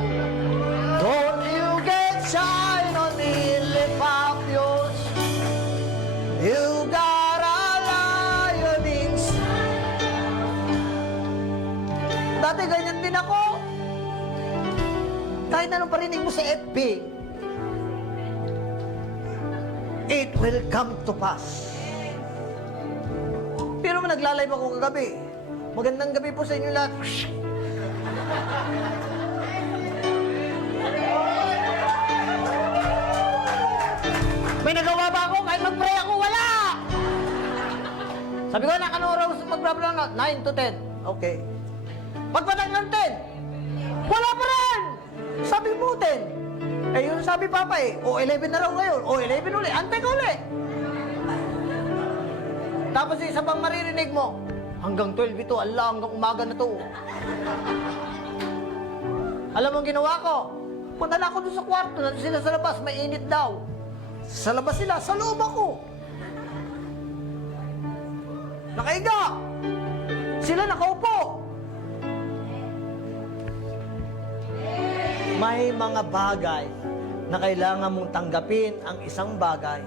Don't you get shy on me, lift up yours. You got a lion inside. Dati ganyan din ako. Kahit anong parinig mo sa FB, it will come to pass. Pero nagla-live ako kagabi. Magandang gabi po sa inyo lahat. May nagawa ba ako? Kahit mag-pray ako, wala! Sabi ko, nakanuro mag-pray nga, 9 to 10. Okay. Pagpatak ng 10, wala pa rin! Sabi mo 10. Eh, yun sabi Papa eh, o 11 na raw ngayon, o 11 uli, antay ka uli. Tapos isa pang maririnig mo, hanggang 12 ito, Allah, hanggang umaga na to. Alam mo ang ginawa ko? Punta na ako doon sa kwarto, nandun sila sa labas, mainit daw. Sa labas sila, sa loob ako. Nakaiga. Sila nakaupo. May mga bagay na kailangan mong tanggapin ang isang bagay,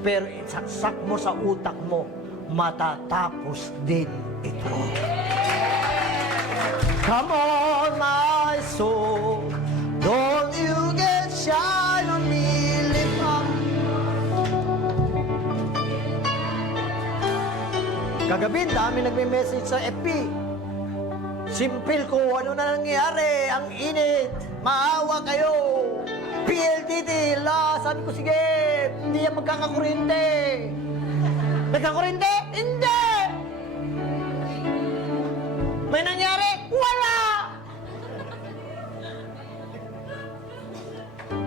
pero isaksak mo sa utak mo, matatapos din ito. Come on, my soul, don't you get shy on me, lift up. Kagabi, dami nagme-message sa FB. Simple ko, ano na nangyari? Ang init. Maawa kayo. PLDT, sabi ko, sige, hindi yan magkakakurente. Nagkakurente? Hindi! May nangyari? Wala!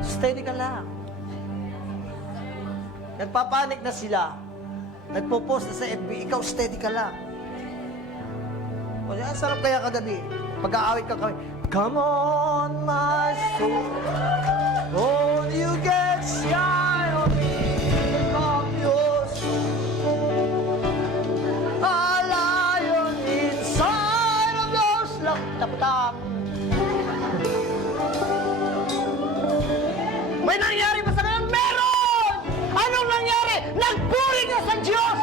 Steady ka lang. Nagpapanik na sila. Nagpo-post na sa FB, ikaw steady ka lang. O, ang sarap kaya kagabi. Pag-aawit ka kami, come on, my soul. Won't you get shy on me? Lift up your soul. A lion inside of yours. Tapatang. May nangyari ba sa kanya? Meron! Anong nangyari? Nagpuri ka sa Diyos!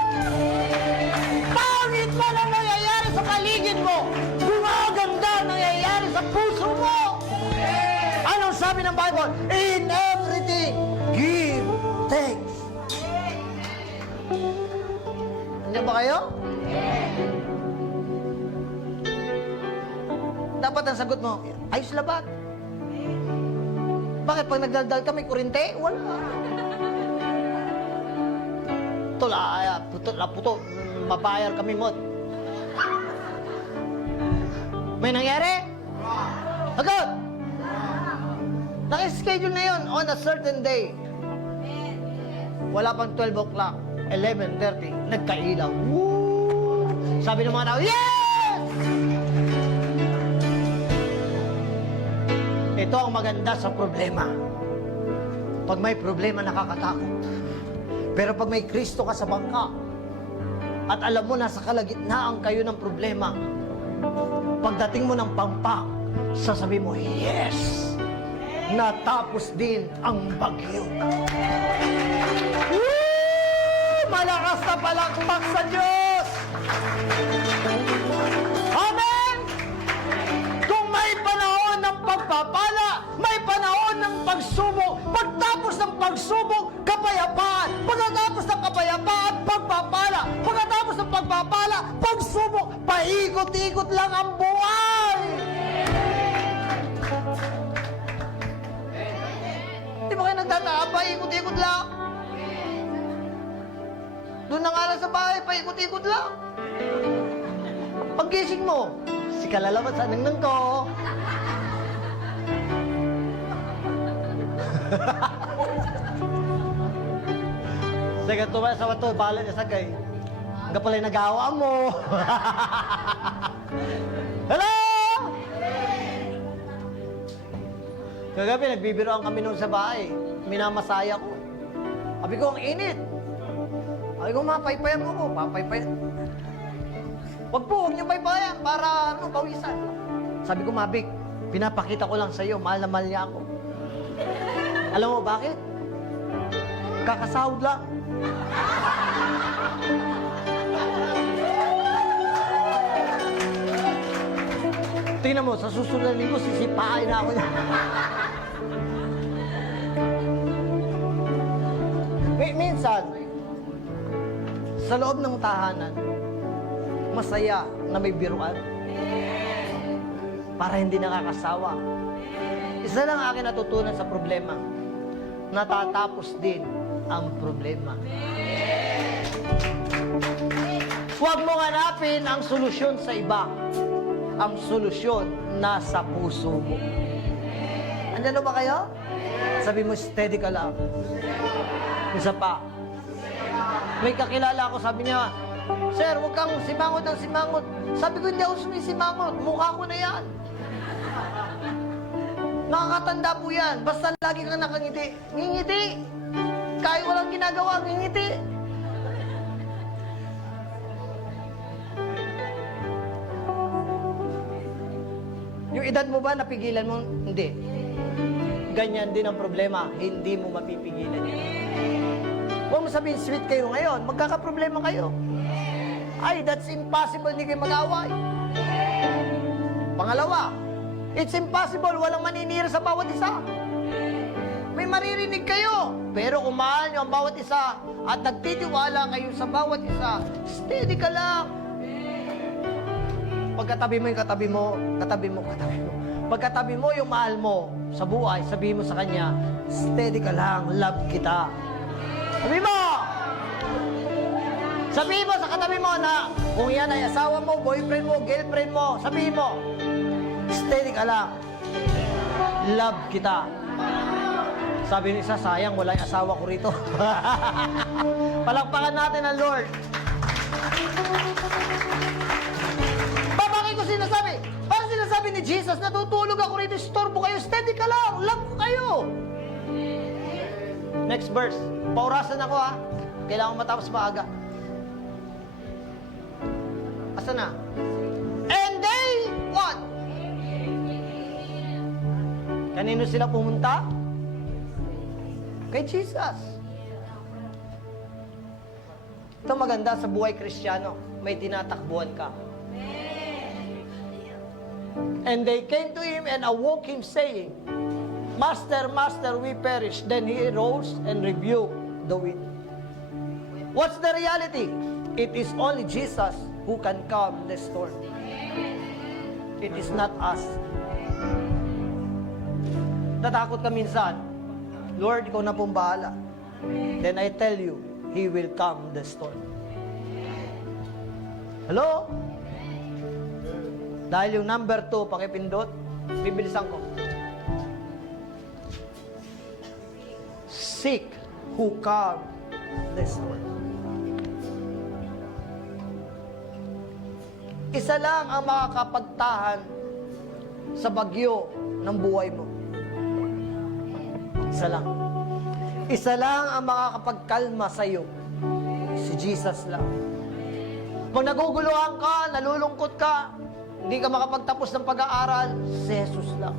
Pangit pa lang nangyayari sa paligid mo. Gumaganda nangyayari sa puso mo. Anong sabi ng Bible? In everything, give thanks. Nandiyan ba kayo? Dapat ang sagot mo, ayos labat. Bakit pag nagdaldal ka may kurente? Wala. Puto, mapayar kami mo. May nangyari? Agad! Naka-schedule na yun on a certain day. Wala pang 12 o'clock, 11:30, nagkailaw. Woo! Sabi ng mga tao, yes! Ito ang maganda sa problema. Pag may problema, nakakatakot. Pero pag may Kristo ka sa bangka, at alam mo, nasa kalagitnaan kayo ng problema, pagdating mo ng pampang, sasabi mo, yes! Natapos din ang bagyo. Woo! Malakas na palakpak sa Diyos! Amen! Kung may panahon ng pagpapala, may panahon ng pagsubok, pagtapos ng pagsubok, kapayapaan. Pagkatapos ng kapayapaan, pagpapala. Pagkatapos ng pagpapala, pagsubok. Paikot-ikot lang ang buhay. Di ba kayo nagtataka? Paikot-ikot lang. Doon na nga lang sa bahay, paikot-ikot lang. Paggising mo, si kalalaman sa nangnang ko. Sige, tuwa sa wato, bahala niya sagay. Hanggang pala yung nag-awa mo. Hello! Kagabi, nagbibiroan kami noon sa bahay. Minamasaya ko. Sabi ko, ang init. Sabi ko, mapaypayan mo ko. Papaypayan. Huwag niyo paypayan para pawisan. Sabi ko, Mabik, pinapakita ko lang sa iyo, mahal na mahal niya ako. Alam mo bakit? Kakasahod lang. Tingnan mo, sa susunod na linggo, sisipain na ako niya. Minsan, sa loob ng tahanan, masaya na may biruan. Para hindi nakakasawa. Isa lang akin natutunan sa problema. Natatapos din ang problema. Huwag mong hanapin ang solusyon sa iba. Ang solusyon nasa puso mo. Andyan ba kayo? Sabi mo, steady ka lang. Isa pa. May kakilala ako, sabi niya, Sir, huwag kang simangot ng simangot. Sabi ko, hindi ako sumisimangot. Mukha ko na yan. Nakakatanda po yan. Basta lagi kang nakangiti. Ngingiti. Kahit walang ginagawa, ngingiti. Yung edad mo ba, napigilan mo? Hindi. Ganyan din ang problema. Hindi mo mapipigilan yan. Huwag mo sabihin, sweet kayo ngayon. Magkakaproblema kayo. Ay, that's impossible, hindi kayo mag-away. Pangalawa, it's impossible, walang maninira sa bawat isa. May maririnig kayo, pero kung mahal nyo ang bawat isa at nagtitiwala kayo sa bawat isa, steady ka lang. Pagkatabi mo yung katabi mo, katabi mo, katabi mo. Pagkatabi mo yung mahal mo sa buhay, sabihin mo sa kanya, steady ka lang, love kita. Sabi mo! Sabihin mo sa katabi mo na kung yan ay asawa mo, boyfriend mo, girlfriend mo, sabihin mo, steady ka lang. Love kita. Sabi ni isa, sayang, wala yung asawa ko rito. Palakpakan natin ang Lord. Bakit ko sinasabi? Parang sinasabi ni Jesus, natutulog ako rito, istorbo kayo, steady ka lang, love ko kayo. Next verse. Paurasan ako ha. Kailangan matapos maaga. Asa na? And they, what? Kanino sila pumunta? Kay Jesus. Ito maganda sa buhay Kristiyano. May tinatakbuhan ka. And they came to him and awoke him, saying, Master, Master, we perish. Then he arose and rebuked the wind. What's the reality? It is only Jesus who can calm the storm. It is not us. Natakot ka minsan, Lord, ikaw na pong bahala. Then I tell you, He will calm the storm. Hello? Dahil yung number 2, pakipindot, bibilisan ko. Seek who calm the storm. Isa lang ang makakapagtahan sa bagyo ng buhay mo. Isa lang. Isa lang ang makakapagkalma sa iyo. Si Jesus lang. Pag naguguluhan ka, nalulungkot ka, hindi ka makapagtapos ng pag-aaral, si Jesus lang.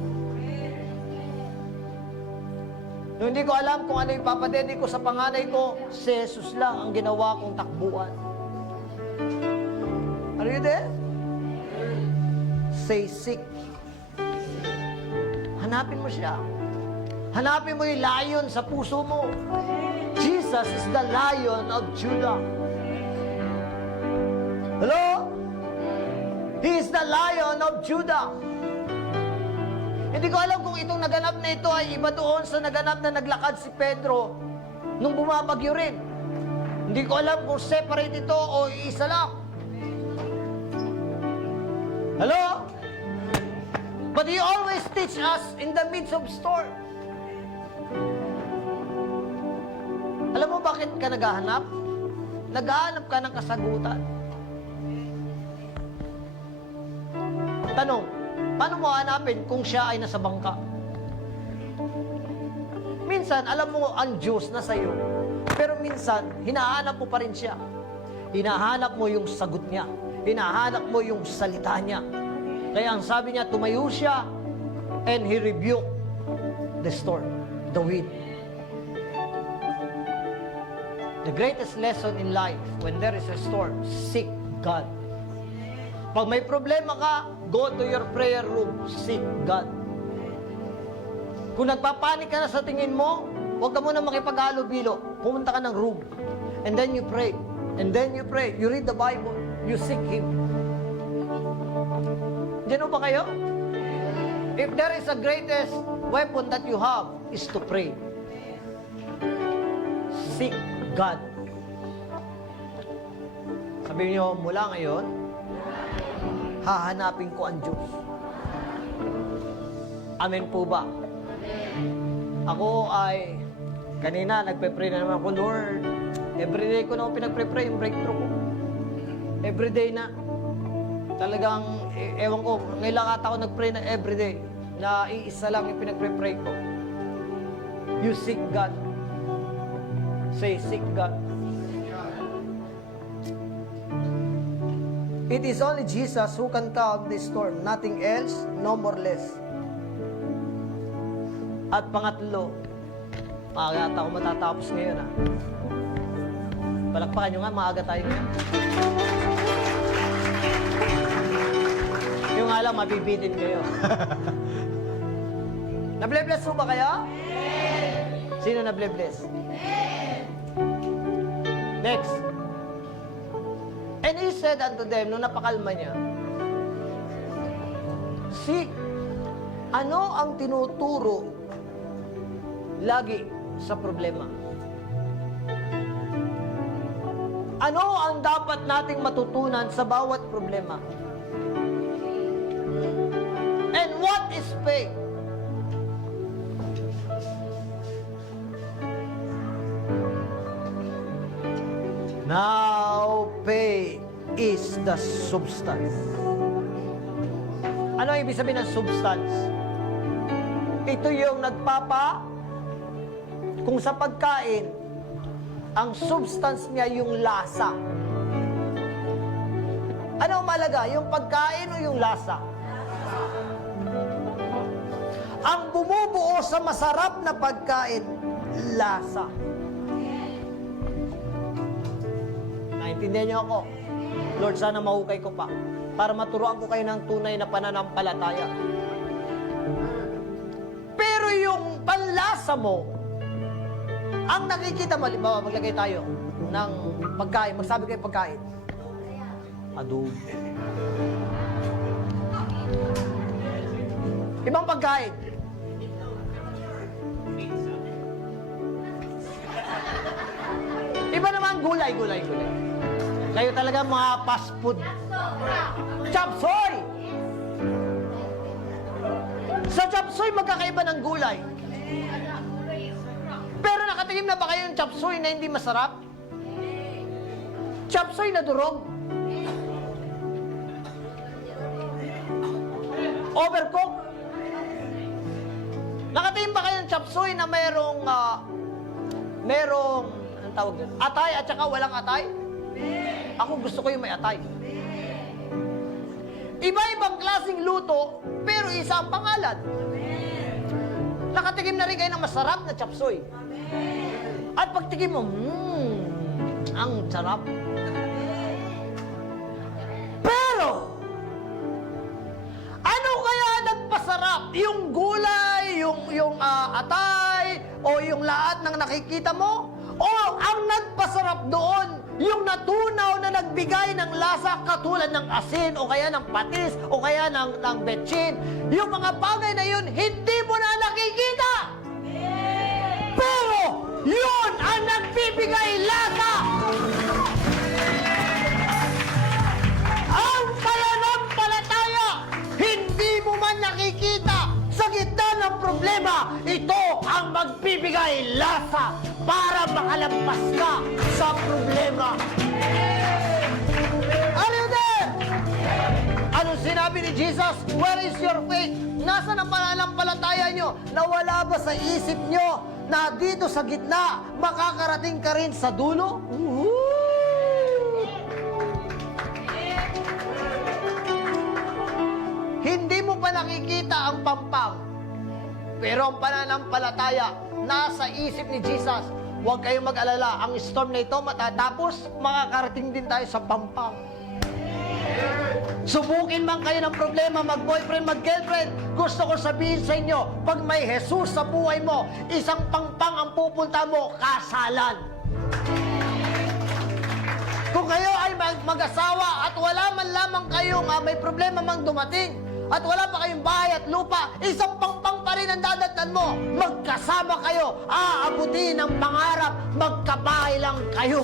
Nung hindi ko alam kung ano yung papadedi ko sa panganay ko, si Jesus lang ang ginawa kong takbuhan. Are you there? Say sick. Hanapin mo siya. Hanapin mo yung lion sa puso mo. Jesus is the Lion of Judah. Hello? He is the Lion of Judah. Hindi ko alam kung itong naganap na ito ay iba doon sa naganap na naglakad si Pedro nung bumabagyo rin. Hindi ko alam kung separate ito o isa lang. Hello? But He always teach us in the midst of storm. Alam mo bakit ka naghahanap? Naghahanap ka ng kasagutan. Tanong, paano mo hanapin kung siya ay nasa bangka? Minsan, alam mo ang Diyos na sa'yo. Pero minsan, hinahanap mo pa rin siya. Hinahanap mo yung sagot niya. Hinahanap mo yung salita niya. Kaya ang sabi niya, tumayo siya and He rebuked the storm, the wind. The greatest lesson in life, when there is a storm, seek God. Pag may problema ka, go to your prayer room, seek God. Kung nagpapanik ka na sa tingin mo, huwag ka muna makipag-halo-bilo. Pumunta ka ng room. And then you pray. And then you pray. You read the Bible. You seek Him. Diyan ba kayo? If there is a greatest weapon that you have, is to pray. Seek God. Sabihin niyo, mula ngayon, hahanapin ko ang Diyos. Amen po ba? Ako ay, kanina, nagpe-pray na naman ako, Lord, everyday ko na ako pinagpre-pray yung breakthrough ko. Everyday na. Talagang, ewan ko, ngayon lang ata ako nag-pray na everyday, na iisa lang yung pinagpre-pray ko. You seek God. Say, seek God. It is only Jesus who can calm this storm. Nothing else, no more less. At pangatlo, maaga ata ako matatapos ngayon ha. Palakpakan nyo nga, maaga tayo ngayon. Yung nga lang, mabibitin kayo. Nable-bless mo ba kayo? Sino nable-bless? Next. And He said unto them, nung napakalma niya, seek, ano ang tinuturo lagi sa problema? Ano ang dapat nating matutunan sa bawat problema? And what is faith? Now, faith is the substance. Ano ang ibig sabihin ng substance? Ito yung kung sa pagkain, ang substance niya yung lasa. Ano ang malaga? Yung pagkain o yung lasa? Ang bumubuo sa masarap na pagkain, lasa. Naintindihan niyo ako? Lord, sana mahukay ko pa para maturuan ko kayo ng tunay na pananampalataya. Pero yung panlasa mo, ang nakikita mo, halimbawa, maglagay tayo ng pagkain. Magsabi kayo pagkain. Adobo. Ibang pagkain. Iba naman gulay. Kayo talaga mga fast food. Chop suey! Sa chop suey, magkakaiba ng gulay. Pero nakatingin na ba kayo ng chop suey na hindi masarap? Chop suey na durog. Overcooked. Nakatingin ba kayo ng chop suey na mayroong merong, anong tawag doon? Atay at saka walang atay? Ako gusto ko yung may atay. Iba-ibang klaseng luto, pero isa ang pangalan. Nakatikim na rin kayo ng masarap na chapsoy. At pagtikim mo, ang sarap. Pero, ano kaya nagpasarap? Yung gulay, yung atay, o yung lahat ng nakikita mo? O ang nagpasarap doon, yung natunaw na nagbigay ng lasa katulad ng asin, o kaya ng patis, o kaya ng betchin. Yung mga bagay na yun, hindi mo na nakikita. Pero, yun ang nagbibigay lasa. Ang pananampalataya, hindi mo man nakikita. Sa gitna ng problema, ito ang magbibigay lasa para makalampas ka sa problema. Are you there? Anong sinabi ni Jesus? Where is your faith? Nasaan ang pananampalataya nyo? Nawala ba sa isip nyo na dito sa gitna, makakarating ka rin sa dulo? Hindi mo pa nakikita ang pampang. Pero ang pananampalataya, nasa isip ni Jesus. Huwag kayong mag-alala. Ang storm na ito matatapos, makakarating din tayo sa pampang. Subukin man kayo ng problema, mag-boyfriend, mag-girlfriend. Gusto ko sabihin sa inyo, pag may Jesus sa buhay mo, isang pampang ang pupunta mo, kasalan. Kung kayo ay mag-asawa at wala man lamang kayong may problema mang dumating, at wala pa kayong bahay at lupa, isang pangpang pa rin ang dadatnan mo. Magkasama kayo, aabutin ang pangarap, magkabahay lang kayo.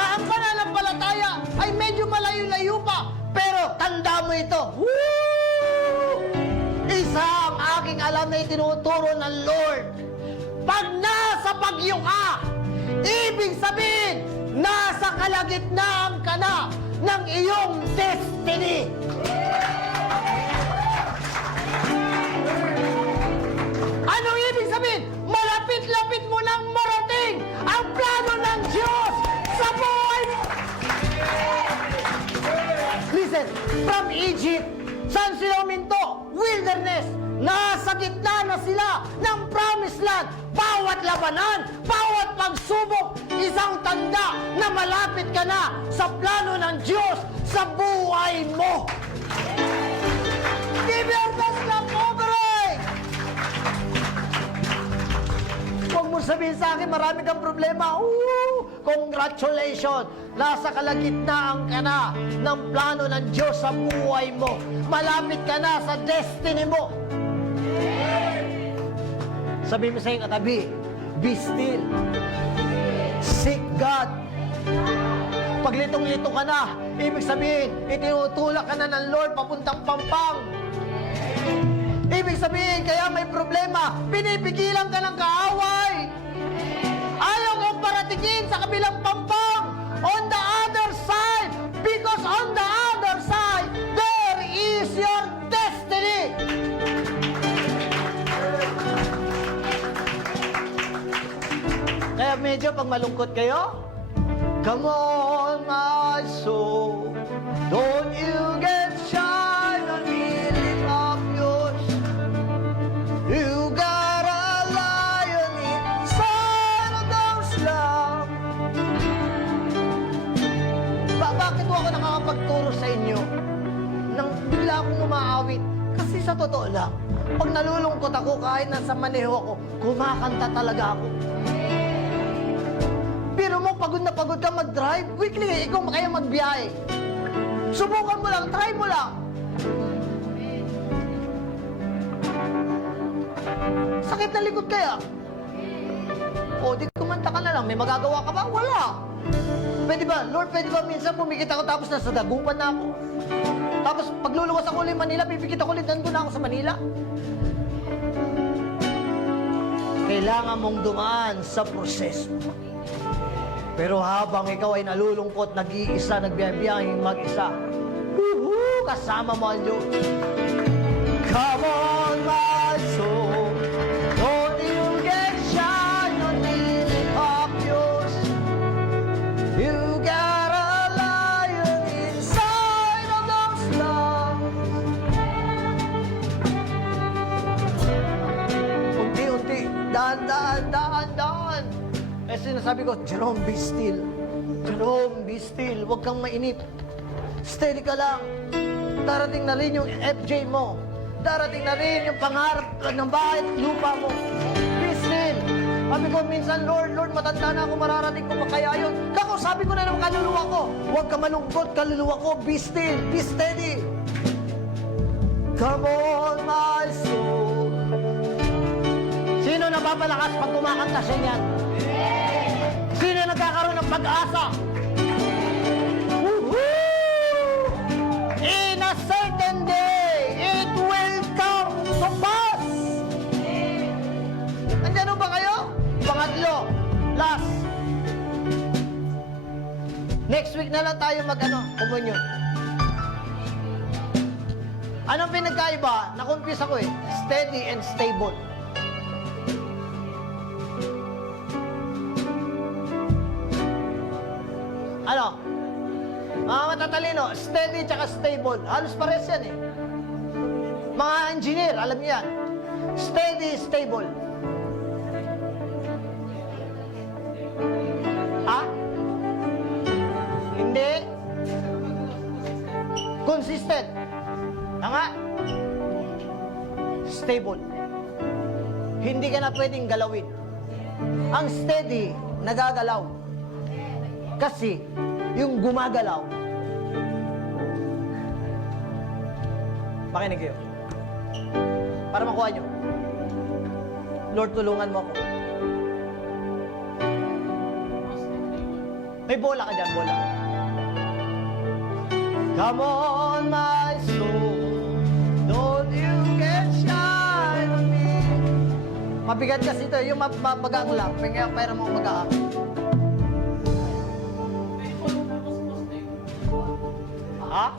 Ang pananampalataya ay medyo malayo-layo pa, pero tanda mo ito. Woo! Isa ang aking alam na itinuturo ng Lord. Pag nasa bagyo ka, ibig sabihin, nasa kalagitnaan ka na ng iyong destiny. Anong ibig sabihin? Malapit-lapit mo nang marating ang plano ng Diyos sa buhay mo. Listen, from Egypt, saan sila uminto? Wilderness. Nasa gitna na sila ng promised land. Bawat labanan, bawat pagsubok, isang tanda na malapit ka na sa plano ng Diyos sa buhay mo. Give your best love offering! Huwag mo sabihin sa akin, marami kang problema. Congratulations! Nasa kalagitnaan ka na ng plano ng Diyos sa buhay mo. Malapit ka na sa destiny mo. Sabi mo sa iyong katabi, be still. Seek God. Pag litong-lito ka na, ibig sabihin, itinutulak ka na ng Lord papuntang pampang. Ibig sabihin, kaya may problema, pinipigilan ka ng kaaway. Ayaw kang paratingin sa kabilang pampang. On the other side, because on the other side, there is your destiny. Kaya medyo pag malungkot kayo, come on my soul, don't you get shy on me, lift up yours. You got a lion inside of those lungs. Bakit ako nakakapagturo sa inyo nang bigla akong umaawit? Kasi sa totoo lang, pag nalulungkot ako kahit nasa maneho ako, kumakanta talaga ako. Pero mo, pagod na pagod ka mag-drive, weekly, ikaw kaya magbiyahe. Subukan mo lang, try mo lang. Sakit na likod kaya? O, di kumanta ka na lang, may magagawa ka ba? Wala. Pwede ba, Lord, pwede ba minsan pumikit ako tapos nasa dagupan na ako? Tapos pagluluwas ako ulit Manila, pipikit ako ulit, nandun na ako sa Manila. Kailangan mong dumaan sa proseso. Pero habang ikaw ay nalulungkot, nag-iisa, nagbiyabiyahing mag-isa, kasama mo ang Diyos. Come on, my soul, daan. Eh sinasabi ko, Jerome, be still. Jerome, be still. Huwag kang mainip. Steady ka lang. Darating na rin yung FJ mo. Darating na rin yung pangarap ng bahay at lupa mo. Be still. Sabi ko, minsan, Lord, matanda na ako, mararating ko pa kaya yun. Kako, sabi ko na naman kaluluwa ko, huwag ka malungkot, kaluluwa ko, be still, be steady. Come on, my soul. Sino napapalakas pag kumakanta siya niyan? Sino nagkakaroon ng pag-asa? Woohoo! In a certain day, it will come to pass. Nandiyan ba kayo? Pangatlo, last. Next week na lang tayo communion. Anong pinagkaiba? Na-confuse ako eh. Steady and stable. Ano? Mga matatalino, steady tsaka stable. Halos pares yan eh. Mga engineer, alam niyo yan. Steady, stable. Ha? Hindi. Consistent. Tama? Stable. Hindi ka na pwedeng galawin. Ang steady, nagagalaw. Kasi, yung gumagalaw, makinig kayo. Para makuha nyo. Lord, tulungan mo ako. May bola ka dyan, bola. Come on, my soul, don't you get shy on me. Mabigat kasi ito, yung mabagang lang. Pera mo magaan. Ha?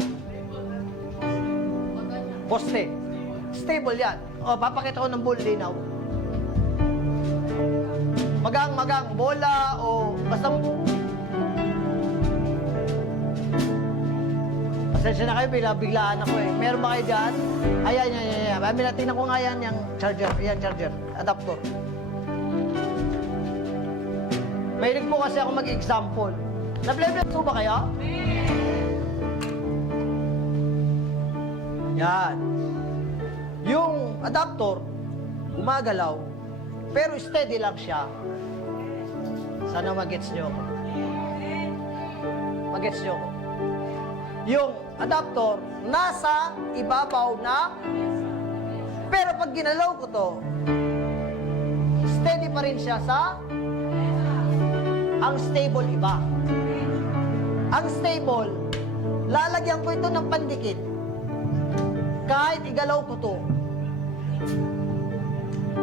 Poste. Stable yan. O, papakita ko ng bull linaw. Magang, bola, o basta pasensya na kayo, biglaan ako eh. Meron ba kayo dyan? Ayan. Tingnan ko nga yan, yung charger. Ayan, charger. Adapter. Mahilig po kasi ako mag-example. Na-bless po ba kayo? Yan. Yung adapter, gumagalaw, pero steady lang siya. Sana mag-gets nyo ako. Mag-gets nyo ako. Yung adapter, nasa ibabaw na, pero pag ginalaw ko to, steady pa rin siya sa, ang stable iba. Ang stable, lalagyan ko ito ng pandikit. Kahit igalaw ko to,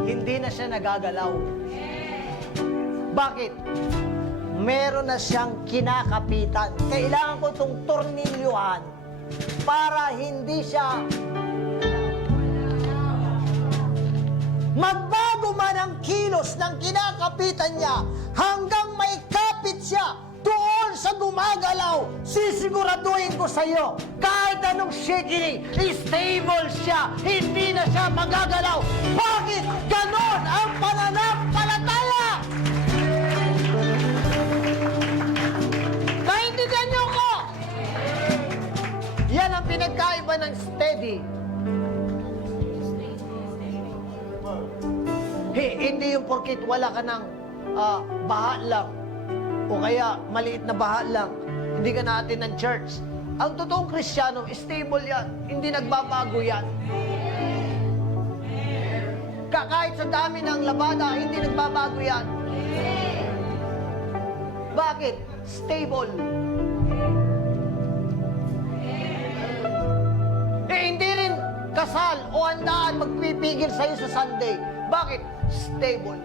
hindi na siya nagagalaw. Bakit? Meron na siyang kinakapitan. Kailangan ko itong tornilyuhan para hindi siya magbago man ang kilos ng kinakapitan niya hanggang may kapit siya doon sa gumagalaw. Sisiguraduhin ko sa iyo, kahit anong shaking, stable siya, hindi na siya magagalaw. Bakit? Ganon ang pananampalataya! Naintindihan niyo ko? Yan ang pinagkaiba ng steady. Hindi yung porkit wala ka ng baha lang o kaya maliit na baha lang, hindi ka natin ng church. Ang totoong Kristiyano, stable yan. Hindi nagbabago yan. Kahit sa dami ng labada, hindi nagbabago yan. Bakit? Stable. Hindi rin kasal o handaan magpipigil sa'yo sa Sunday. Bakit? Stable.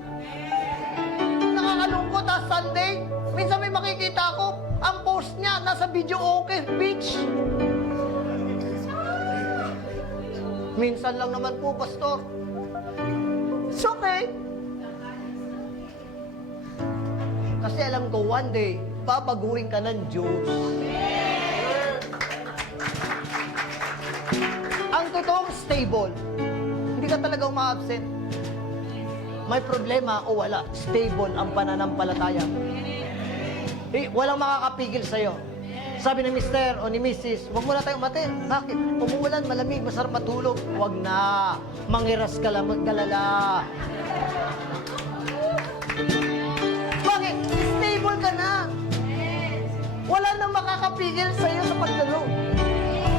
Nakakalungkot Sunday. Minsan may makikita ako, ang post niya nasa video okay beach. Minsan lang naman po, pastor. It's okay. Kasi alam ko, one day, babaguhin ka ng Diyos. Ang totoong stable, hindi ka talaga uma-absent. may problema o wala, stable ang pananampalataya. Walang makakapigil sa'yo. Sabi ni Mr. o ni Mrs., huwag muna tayong umatin. Bakit? Umuulan, malamig, masarap matulog. Huwag na. Mangiras ka lang, galala. Bakit? Stable ka na. Wala nang makakapigil sa'yo sa pagdalo.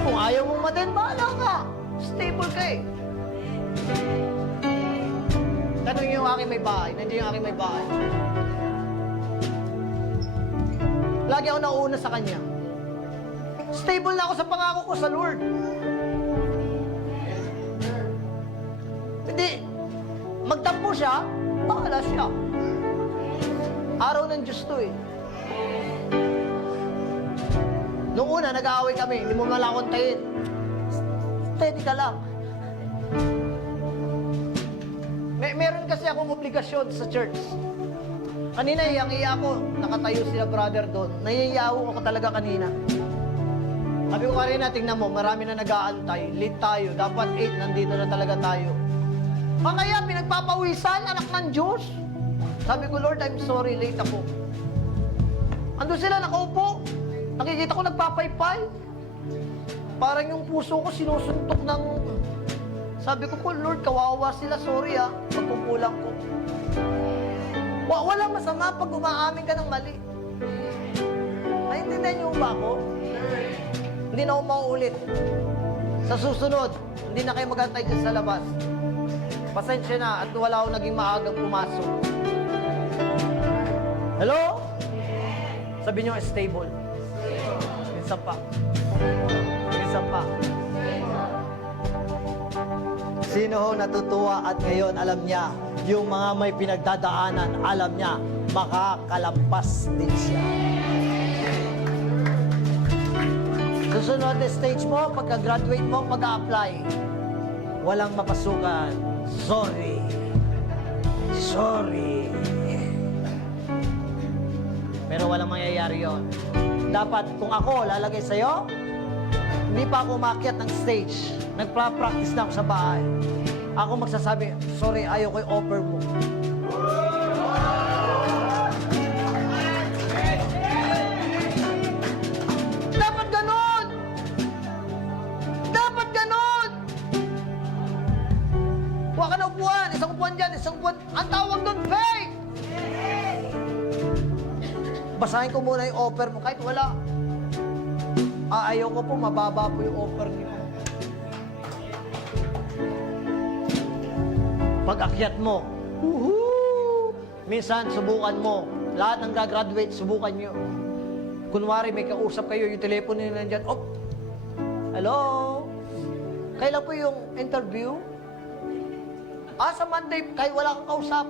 Kung ayaw mong umatin, bahala ka. Stable ka eh. Tanong yung aking may bahay. Nandiyan yung aking may bahay. Lagi ako nauuna sa kanya. Stable na ako sa pangako ko sa Lord. Hindi, magtampo siya, bahala siya. Araw ng Diyos to eh. Noong una, nag-aaway kami, hindi mo malakontayin. Steady ka lang. Meron kasi akong obligasyon sa church. Kanina, iyang-iya ako. Nakatayo sila brother doon. Nahihiyaw ako talaga kanina. Sabi ko kanina, tingnan mo, marami na nag-aantay. Late tayo. Dapat 8, nandito na talaga tayo. Kaya, pinagpapawisan, anak ng Diyos. Sabi ko, Lord, I'm sorry, late ako. Andun sila, nakaupo. Nakikita ko nagpapaypay. Parang yung puso ko sinusuntok ng... Sabi ko po, Lord, kawawa sila, sorry pagkukulang ko. Walang masama pag umaamin ka ng mali. Naintindihan niyo ba ako? Hindi na ako mauulit. Sa susunod, hindi na kayo magantay dyan sa labas. Pasensya na at wala akong naging maagang pumasok. Hello? Sabi niyo, stable. Minsan pa. Minsan pa. Sino ho natutuwa at ngayon alam niya, yung mga may pinagdadaanan, alam niya, makakalampas din siya. Susunod na stage mo, pagka-graduate mo, pag-a-apply, walang mapasukan. Sorry. Sorry. Pero walang mangyayari yon. Dapat, kung ako lalagay sa'yo, hindi pa ako umakyat ng stage. Nagpa-practice na ako sa bahay. Ako magsasabi, sorry, ayaw ko yung offer mo. Dapat ganon! Dapat ganon! Huwag ka na upuan. Isang upuan dyan, isang upuan. Ang tawag doon, fake! Basahin ko muna yung offer mo kahit wala. Ayaw ko po, mababa po yung offer niyo. Pag-akyat mo, minsan subukan mo. Lahat ng gagraduate, subukan nyo. Kunwari, may kausap kayo, yung telepono nyo nandyan, oh, hello? Kailan po yung interview? Sa Monday, kahit wala kang kausap.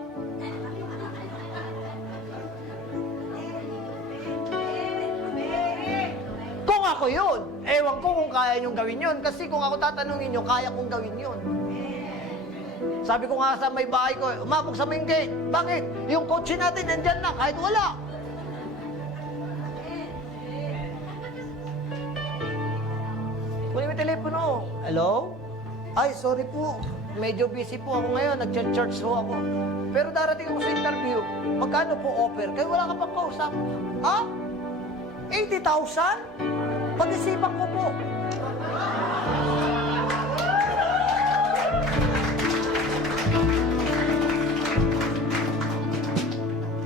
Kung ako yun, ewan ko kung kaya nyong gawin yun. Kasi kung ako tatanungin nyo, kaya kong gawin yun. Sabi ko nga sa may bahay ko, umabog sa main gate. Bakit? Yung kotse natin nandyan na, kahit wala. Kunin mo yung telepono. Hello? Ay, sorry po. Medyo busy po ako ngayon. Nag-church ho ako. Pero darating ako sa interview. Magkano po offer? Kaya wala ka pang kausap. 80,000? Pag-isipan ko po.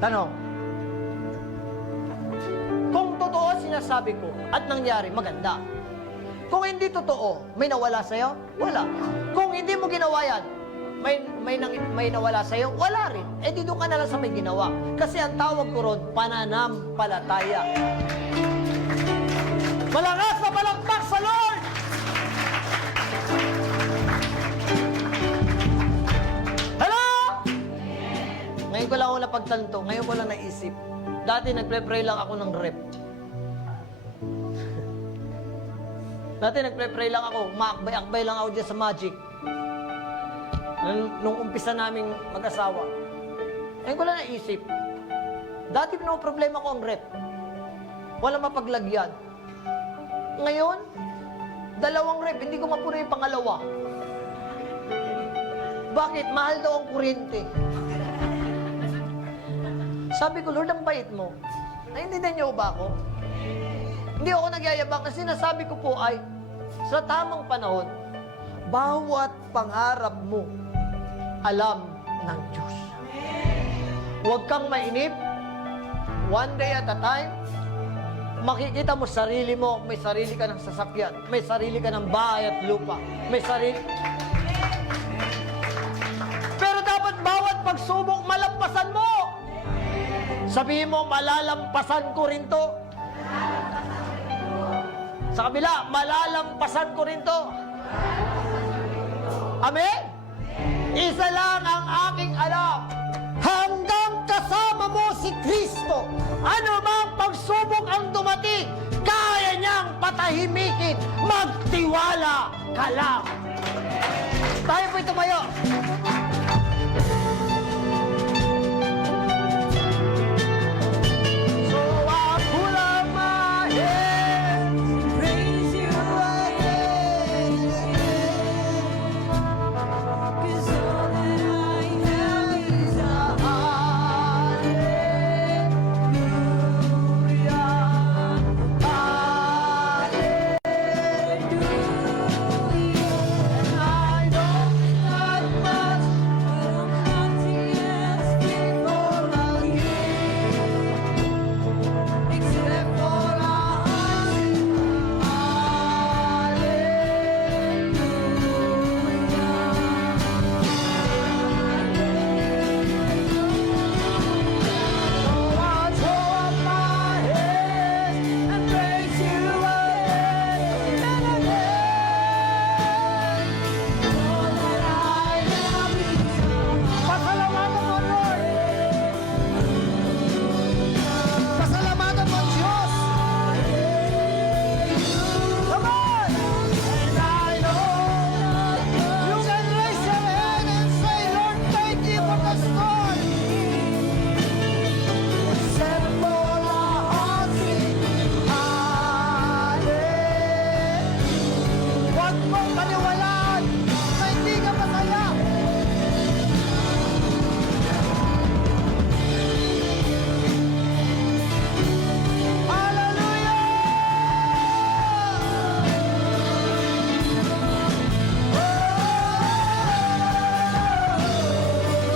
Tanong, kung totoo sinasabi ko at nangyari, maganda. Kung hindi totoo, may nawala sa'yo? Wala. Kung hindi mo ginawa yan, may nawala sa'yo? Wala rin. Di doon ka na lang sa may ginawa. Kasi ang tawag ko ron, pananampalataya. Malakas na palakpak sa Lord! Hello? Ngayon ko lang ako napagtanto, ngayon ko lang naisip. Dati nagpre-pray lang ako ng rep. Dati nagpre-pray lang ako, maakbay-akbay lang ako dyan sa magic. Nung umpisa naming mag-asawa. Ngayon ko lang naisip. Dati problema ko ang rep. Wala mapaglagyan. Ngayon, 2 rep, hindi ko mapuno yung pangalawa. Bakit? Mahal daw ang kuryente. Sabi ko, Lord, ang bait mo. Naintindihan niyo ba ako? Hindi ako nagyayabang. Ang sinasabi ko po ay, sa tamang panahon, bawat pangarap mo, alam ng Diyos. Huwag kang mainip. One day at a time, makikita mo sarili mo, may sarili ka ng sasakyan, may sarili ka ng bahay at lupa, may sarili... Pero dapat bawat pagsubok, malampasan mo. Sabihin mo, malalampasan ko rin to. Sa kabila, malalampasan ko rin to. Amen? Isa lang ang aking alam. Hanggang kasama mo si Kristo, ano mang pagsubok ang dumating, kaya niyang patahimikin. Magtiwala ka lang. Tayo po'y tumayo. So I pull up my hands, praise you again and again. 'Cause all that I have is a hallelujah, hallelujah. And I don't have much, but I'm nothing else before I except for a Pasalamatan mo, Diyos! Come on! And I know you can raise your hand and say, Lord, thank you for the storm. Except for a heartbeat, hallelujah. Huwag mong paniwalaan na hindi ka masaya.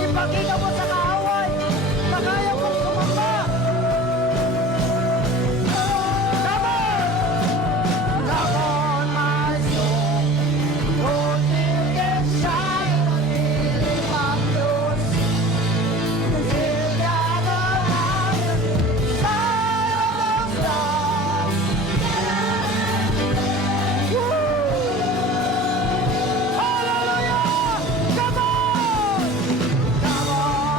Ipakita mo sa kaaway na kaya mong sumamba. Come on! Come on, my soul. Don't you get shy on me, my close. Till God alive, side of the stars. Woo! Hallelujah! Come on! Come on,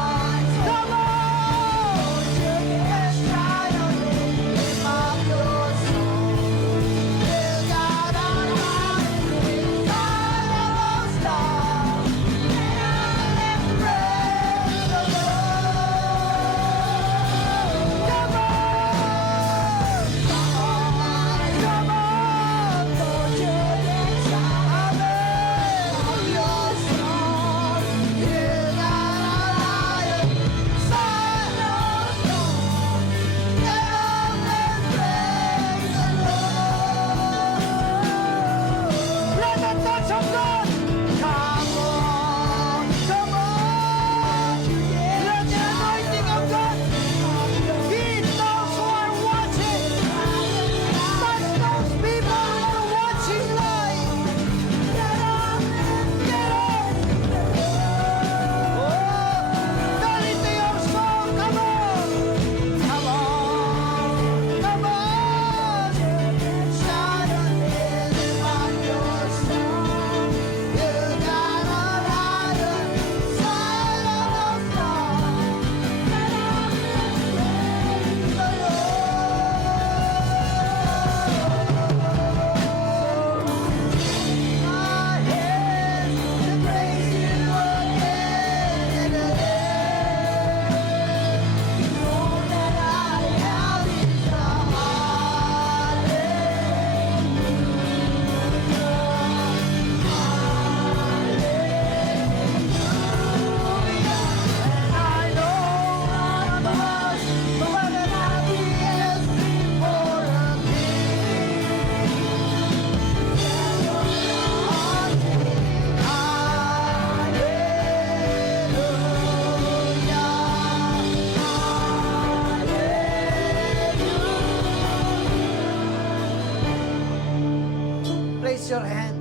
raise your hand.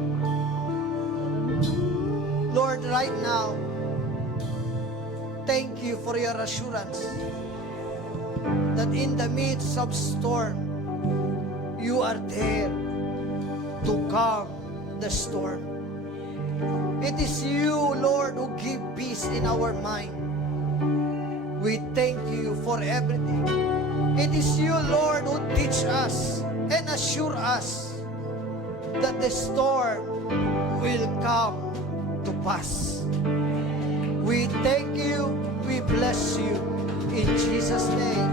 Lord, right now, thank you for your assurance that in the midst of storm, you are there to calm the storm. It is you, Lord, who give peace in our mind. We thank you for everything. It is you, Lord, who teach us and assure us that the storm will come to pass. We thank you, we bless you, in Jesus' name.